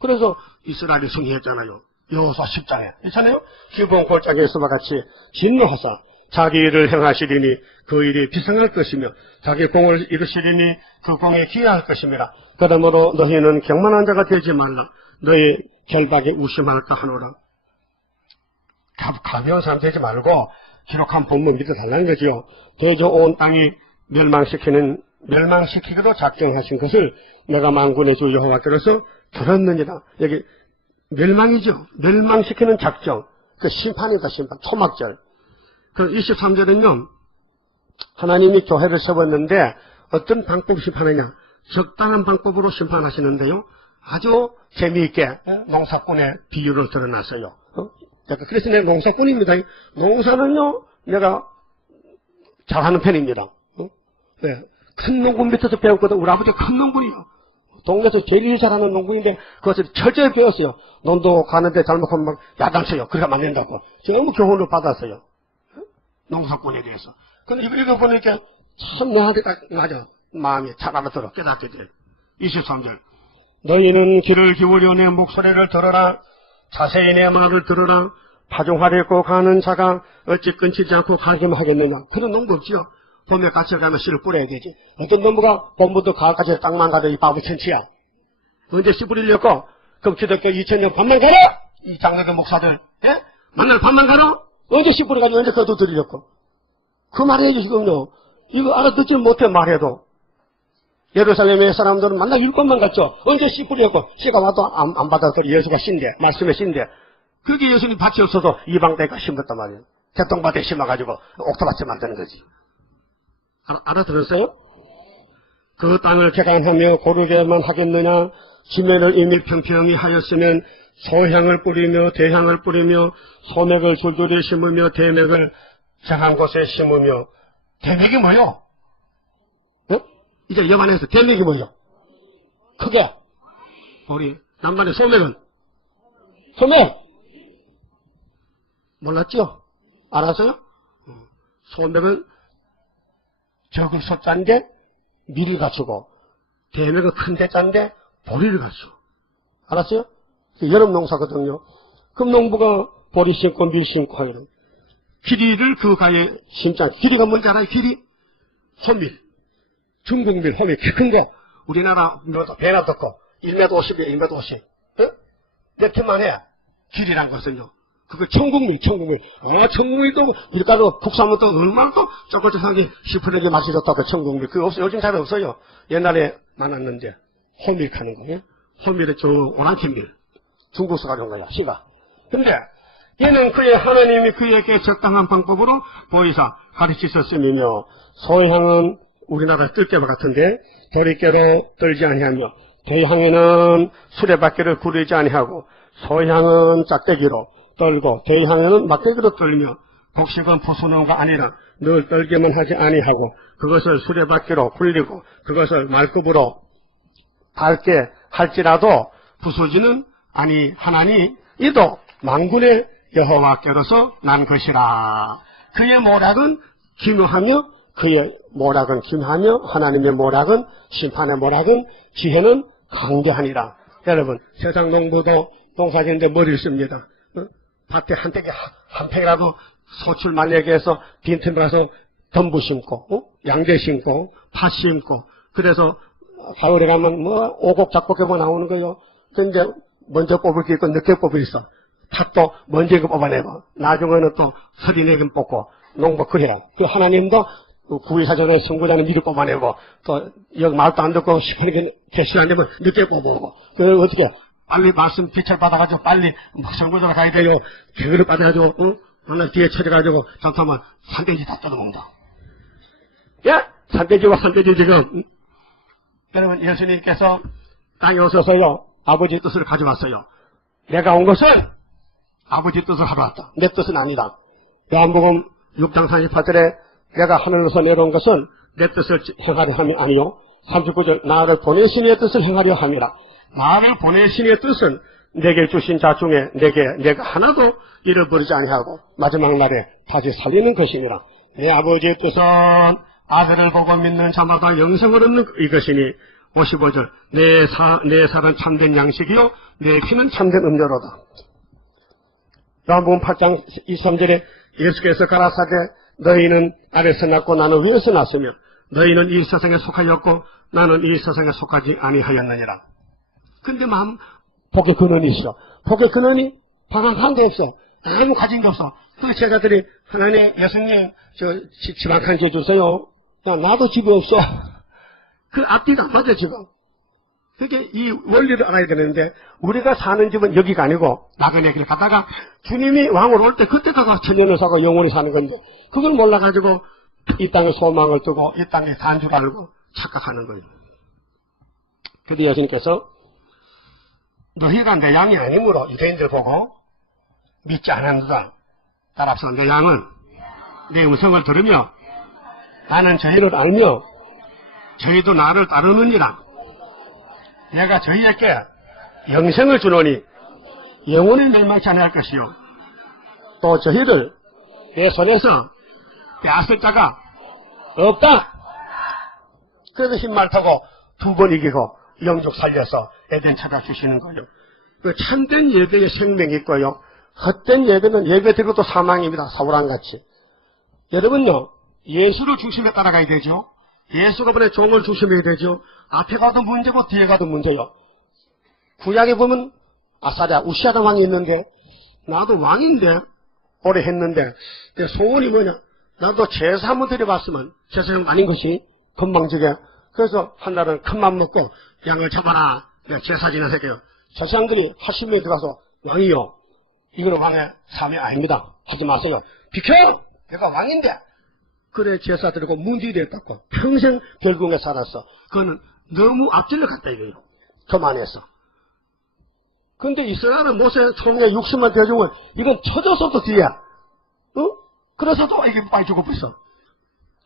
그래서 이스라엘이 승리했잖아요. 여호수아 10장에 있잖아요. 기브온 골짜기에서와 같이 진노하사 자기 일을 행하시리니 그 일이 비상할 것이며 자기 공을 이루시리니 그 공에 기여할 것입니다. 그러므로 너희는 경만한 자가 되지 말라. 너희 결박에 우심할까 하노라. 가벼운 사람 되지 말고 기록한 본문 믿어달라는 거죠. 대저 온 땅이 멸망시키기로 작정하신 것을 내가 만군의 주 여호와께로서 들었느니라. 여기 멸망이죠. 멸망시키는 작정. 그 심판이다, 심판. 초막절. 그 23절은요, 하나님이 교회를 세웠는데 어떤 방법 심판하냐? 적당한 방법으로 심판하시는데요. 아주 재미있게 농사꾼의 비유를 드러났어요. 그래서 내가 농사꾼입니다. 농사는요, 내가 잘하는 편입니다. 네. 큰 농군 밑에서 배웠거든. 우리 아버지가 큰 농군이요. 동네에서 제일 잘하는 농군인데 그것을 철저히 배웠어요. 논도 가는데 잘못하면 막 야단쳐요. 그러니까 안 된다고. 너무 교훈을 받았어요. 농사꾼에 대해서. 근데 이거 보니까 참 나한테 딱 맞아. 마음이 잘 알아들어. 깨닫게 돼. 23절. 너희는 귀를 기울여 내 목소리를 들어라. 자세히 내 말을 들어라. 파종하려고 가는 자가 어찌 끊치지 않고 가기만 하겠느냐. 그런 농부 없지요. 봄에 밭을 가면 씨를 뿌려야 되지. 어떤 농부가 봄부터 가을까지 땅만 가도 이 바보 천치야. 언제 씨 뿌리려고? 그럼 기독교 2000년 반만 가라! 이 장로교 목사들. 예? 만날 반만 가라? 언제 씨 뿌려가지고 언제 거둬들이려고? 그 말이에요, 지금요. 이거 알아듣지 못해, 말해도. 예루살렘의 사람들은 만날 7번만 갔죠. 언제 씨 뿌리려고? 씨가 와도 안 받아들여. 예수가 신데, 말씀의 신데. 그게 예수님 밭이 없어서 이방대가 심었단 말이에요. 개똥밭에 심어가지고 옥토밭에 만드는 거지. 알아들었어요? 그 땅을 개간하며 고르게만 하겠느냐? 지면을 이밀평평히 하였으면 소향을 뿌리며 대향을 뿌리며 소맥을 줄줄이 심으며 대맥을 정한 곳에 심으며. 대맥이 뭐요? 어? 이제 여반에서 대맥이 뭐요? 크게. 우리 남반의 소맥은? 소맥! 몰랐죠? 알았어요? 소맥은 적을 숫자인데 밀을 갖추고, 대맥은 큰데 짠데 보리를 갖추고. 알았어요? 여름 농사거든요. 그럼 농부가 보리 심고 밀 심고 하기는 길이를 그 가에 심자. 길이가 뭔지 알아요? 길이? 호밀. 중국밀, 호밀. 큰 거. 우리나라 배나 덮고 1m 50이에요. 1m 50. 어? 몇 캔만 해. 길이란 것은요. 그거 천국밀. 천국밀도 밀가루 국산은 또 얼마나 또 쪼글쪼글하게 시퍼르게 맛이 좋다고 천국밀. 그거 없어요. 요즘 잘 없어요. 옛날에 많았는데. 호밀 하는 거예요. 호밀의 저 오랑캐밀. 중국서 가져온 거야, 씨가. 근데 얘는 하나님이 그에게 적당한 방법으로 보이사 가르치셨음이며, 소향은 우리나라 뜰개와 같은데 도리깨로 떨지 아니하며, 대향에는 수레바퀴를 구르지 아니하고, 소향은 짝대기로 떨고 대향에는 막대기로 떨며, 곡식은 부수는가 아니라 늘 떨기만 하지 아니하고, 그것을 수레바퀴로 굴리고 그것을 말급으로 밟게 할지라도 부수지는 아니하나니 이도 만군의 여호와께로서 난 것이라. 그의 모략은 기묘하며 그의 모략은 기묘하며 하나님의 모략은, 심판의 모략은, 지혜는 강대하니라. 여러분, 세상 농부도 농사짓는데 머리를 씁니다. 밭에 한 팩에 한 팩이라도 소출 만약에 해서 빈틈 가서 덤부 심고, 양대 심고, 팥 심고, 그래서 가을에 가면 오곡 작곡해보 나오는 거요. 근데 먼저 뽑을 게 있고 늦게 뽑을 게 있어. 팥도 먼저 뽑아내고 나중에는 또 서리내긴 뽑고. 농부 그래라. 그 하나님도 구의사전에 선구자는 미리 뽑아내고, 또 여기 말도 안 듣고 시원하게 대시 안 되면 늦게 뽑아오고. 그걸 어떻게 빨리 말씀 빛을 받아가지고 빨리 선구자가 가야 돼요. 교회를 받아가지고 하나 뒤에 쳐져가지고 잠깐만 산돼지 다 뜯어먹는다. 야! 산돼지와 산돼지 지금. 여러분, 예수님께서 땅에 오셔서요, 아버지 뜻을 가져왔어요. 내가 온 것은 아버지 뜻을 하러 왔다. 내 뜻은 아니다. 요한복음 6장 38절에 내가 하늘로서 내려온 것은 내 뜻을 행하려 함이 아니요. 39절 나를 보내신 이의 뜻을 행하려 함이라. 나를 보내신 이의 뜻은 내게 주신 자 중에 내가 하나도 잃어버리지 아니하고 마지막 날에 다시 살리는 것이니라. 내 아버지의 뜻은 아들을 보고 믿는 자마다 영생을 얻는 이것이니. 55절 내 살은 참된 양식이요 내 피는 참된 음료로다. 요한복음 8장 23절에 예수께서 가라사대 너희는 아래서 났고 나는 위에서 났으며 너희는 이 세상에 속하였고 나는 이 세상에 속하지 아니하였느니라. 근데 복의 근원이 있어. 복의 근원이 방황한 게 없어. 아무 가진 게 없어. 그 제자들이 하나님, 예수님 집 한 칸 주세요. 나도 집이 없어. 그 앞뒤가 안 맞아 지금. 그게 이 원리를 알아야 되는데 우리가 사는 집은 여기가 아니고 나그네 길 가다가 주님이 왕으로 올 때 그때 가서 천년을 사고 영원히 사는 건데 그걸 몰라가지고 이 땅에 소망을 두고 이 땅에 산 줄 알고 착각하는 거예요. 그런데 예수님께서 너희가 내 양이 아니므로 유대인들 보고 믿지 않았느라 따라서 내 양은 내 음성을 들으며 나는 저희를 알며 저희도 나를 따르느니라. 내가 저희에게 영생을 주노니 영원히 멸망치 아니할 것이요 또 저희를 내 손에서 빼앗을 자가 없다. 그래서 흰말 타고 2번 이기고 영적 살려서 에덴 찾아주시는 거예요. 그 참된 예배에 생명이 있고요. 헛된 예배는 예배 드리고도 사망입니다. 사울왕같이. 여러분요, 예수를 중심에 따라가야 되죠. 예수가 보내 종을 중심해야 되죠. 앞에 가도 문제고 뒤에 가도 문제요. 구약에 보면 아사랴, 우시아다 왕이 있는데 나도 왕인데 오래 했는데 내 소원이 뭐냐? 나도 제사 한번 드려봤으면 제사장 아닌 것이 건방지게. 그래서 한 날은 큰맘 먹고 양을 잡아라. 내가 제사 지내세요. 제사장들이 80명이 들어가서 왕이요. 이거는 왕의 삶이 아닙니다. 하지 마세요. 비켜! 내가 왕인데. 그래 제사 드리고 문지기에 닦고 평생 결국에 살았어. 그거는 너무 앞질러 갔다 이거예요. 교만해서. 근데 이스라엘은 모세 총에 60만 대중을 이건 쳐져서도 뒤야. 그래서도 이게 빨리 죽고 있어.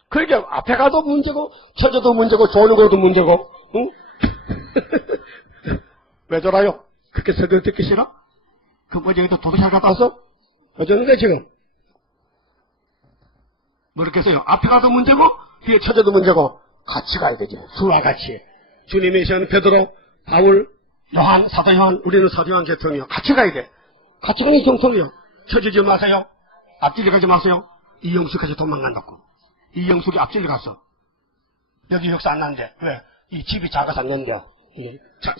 그러니까 앞에 가도 문제고 쳐져도 문제고 조는 것도 문제고. 왜 저라요? 그렇게 설교 듣기 싫어? 그 뭐지 여기도 도둑살 갔다 왔어? 어쩌는 거야 지금? 모르겠어요. 앞에 가도 문제고 뒤에 쳐져도 문제고 같이 가야 되지. 주와 같이. 주님이 시한 베드로, 바울, 요한, 사도 요한, 우리는 사도 요한 계통이요. 같이 가야 돼. 같이 가는 게 경통이요. 쳐지지 마세요. 앞질러 가지 마세요. 이영숙까지 도망간다고. 이영숙이 앞질러 갔어. 여기 역사 안 나는데 왜? 이 집이 작아서 안 나는데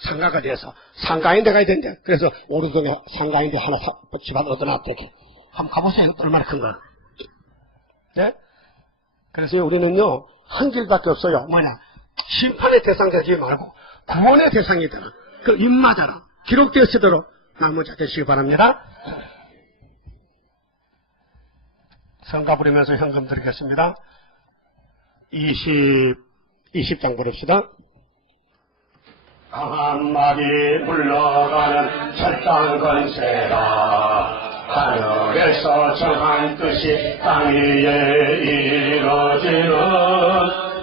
상가가 돼서 상가인데 가야 된대. 그래서 오른쪽에 상가인데 하나 집안 얻어놨대. 이렇게. 한번 가보세요. 얼마나 큰가. 네? 그래서 우리는요 한 길밖에 없어요. 뭐냐? 심판의 대상 되지 말고 구원의 대상이 되라. 그 입맞아라. 기록되었으도록 나무 잡으시기 바랍니다. 성가 부르면서 현금 드리겠습니다. 20장 부릅시다. 강한 말이 물러가는 철장 건세라. 하늘에서 정한 뜻이 땅 위에 이루어지는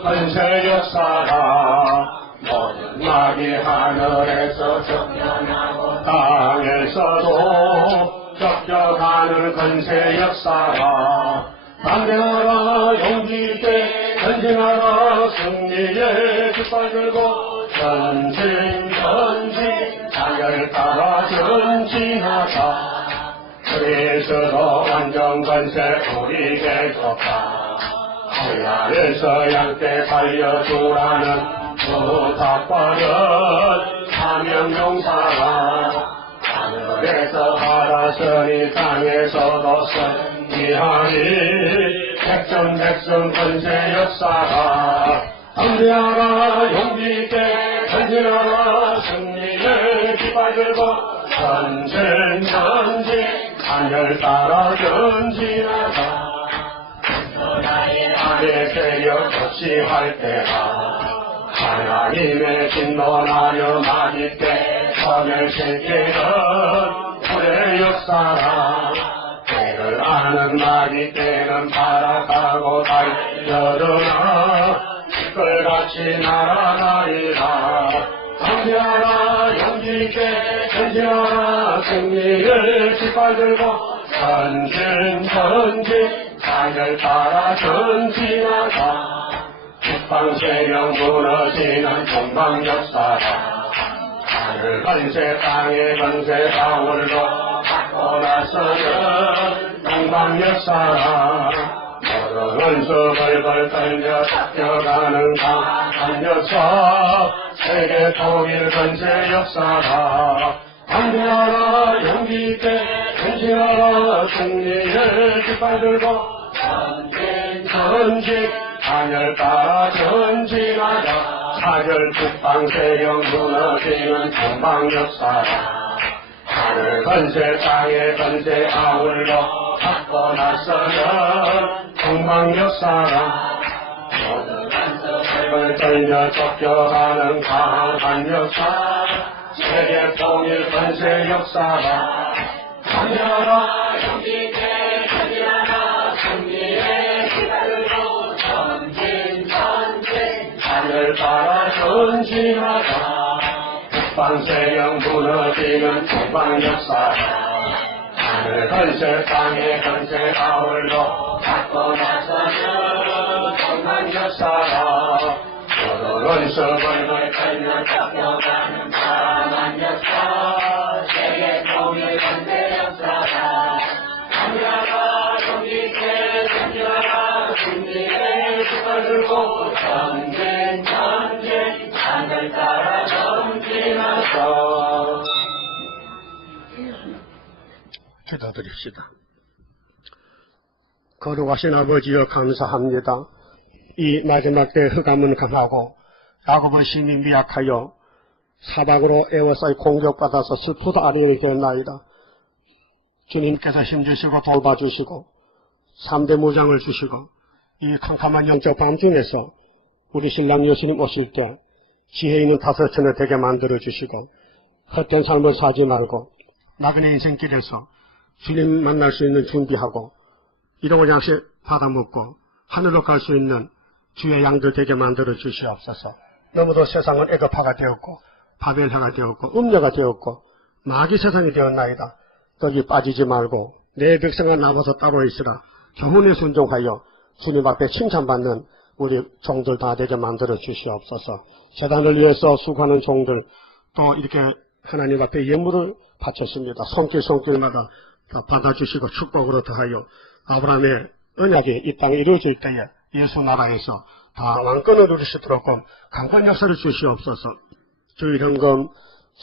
건세 역사라. 모든 말이 하늘에서 쫓겨나고 땅에서도 쫓겨가는 건세 역사라. 담대하라 용기 있게 전진하라 승리의 깃발 들고 전진 하늘 따라 전진하자. 그리스도 완전 건세 우리에게 줬다. 하늘에서 양떼 살려주라는 부탁받은 사명용사라. 하늘에서 받았으니 땅에서도 승리하니 백성 건세 역사라. 담대하라 용기 있게 전진하라 승리의 깃발 들고 전진 하늘 따라 전진하자. 나의 안에 세력 접시할 때가 하나님의 진노 나려 맞을 때 선을 새기는 우리의 역사라. 때를 아는 나기 때는 발악하고 달려들어 빛깔같이 날아다니라. 담대하라 용기 있게 전진하라 승리를 깃발 들고 전진 하늘 따라 전진하자. 북방세력 무너지는 동방 역사라. 하늘 건세 땅의 건세 바울도 받고 나서는 동방 역사라. 모든 원수 벌벌 떨려 닦여가는 강한 역사 세계 통일 건세 역사라. 담대하라 용기 있게 전진하라 승리의 깃발 들고 전진 하늘 따라 전진하자. 파열 북방세력 무너지는 동방역사라. 하늘 건세 땅에 건세 아울러 갖고 나서는 동방역사라. 모두 간섭을 떨며 쫓겨가는 강한 역사. 세계 통일 건세 역사라. 강렬하 영기대 강렬하 승리의 기다리고 전진 하늘 따라 전진하자. 북방세력 무너지는 동방역사라. 하늘 건세 땅에 건세 아울러 갖고 나서는 동방역사라. 모두 원석을 걸며 쫓겨가는 강한 역사. 세계 통일 건세 역사라. 강렬하 용기께 강렬하 승리의 기다리고 전진 하늘 따라 전진하자. 기도드립시다. 거룩하신 아버지여 감사합니다. 이 마지막 때 흑암은 강하고 야곱의 심이 미약하여 사방으로 에워싸이 공격받아서 슬프도 아리를 되었나이다. 주님께서 힘주시고 돌봐주시고 3대 무장을 주시고 이 캄캄한 영적 밤중에서 우리 신랑 예수님 오실 때 지혜 있는 다섯천에 되게 만들어주시고 헛된 삶을 살지 말고 나그네 인생길에서 주님 만날 수 있는 준비하고 일용할 양식 받아먹고 하늘로 갈 수 있는 주의 양들 되게 만들어 주시옵소서. 너무도 세상은 애급화가 되었고 바벨화가 되었고 음녀가 되었고 마귀 세상이 되었나이다. 거기 빠지지 말고 내 백성아 나와서 따로 있으라. 교훈에 순종하여 주님 앞에 칭찬받는 우리 종들 다 되게 만들어 주시옵소서. 재단을 위해서 수고하는 종들 또 이렇게 하나님 앞에 예물을 바쳤습니다. 손길마다 다 받아주시고 축복으로 더하여 아브라함의 언약이 이 땅에 이루어질 때에 예수 나라에서 다 왕권을 누리시도록 강권 역사를 주시옵소서. 주일 현금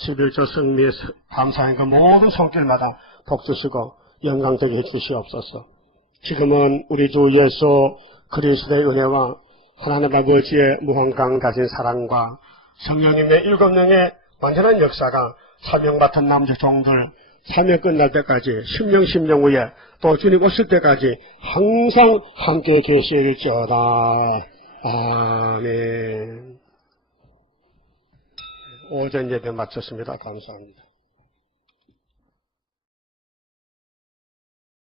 11조 성미의 감사한 그 모든 손길마다 복 주시고 영광되게 해주시옵소서. 지금은 우리 주 예수 그리스도의 은혜와 하나님 아버지의 무한강 가진 사랑과 성령님의 7명의 완전한 역사가 사명받은 남자 종들 사명 끝날 때까지 10년 후에 또 주님 오실 때까지 항상 함께 계실지어다. 아멘. 오전 예배 마쳤습니다. 감사합니다.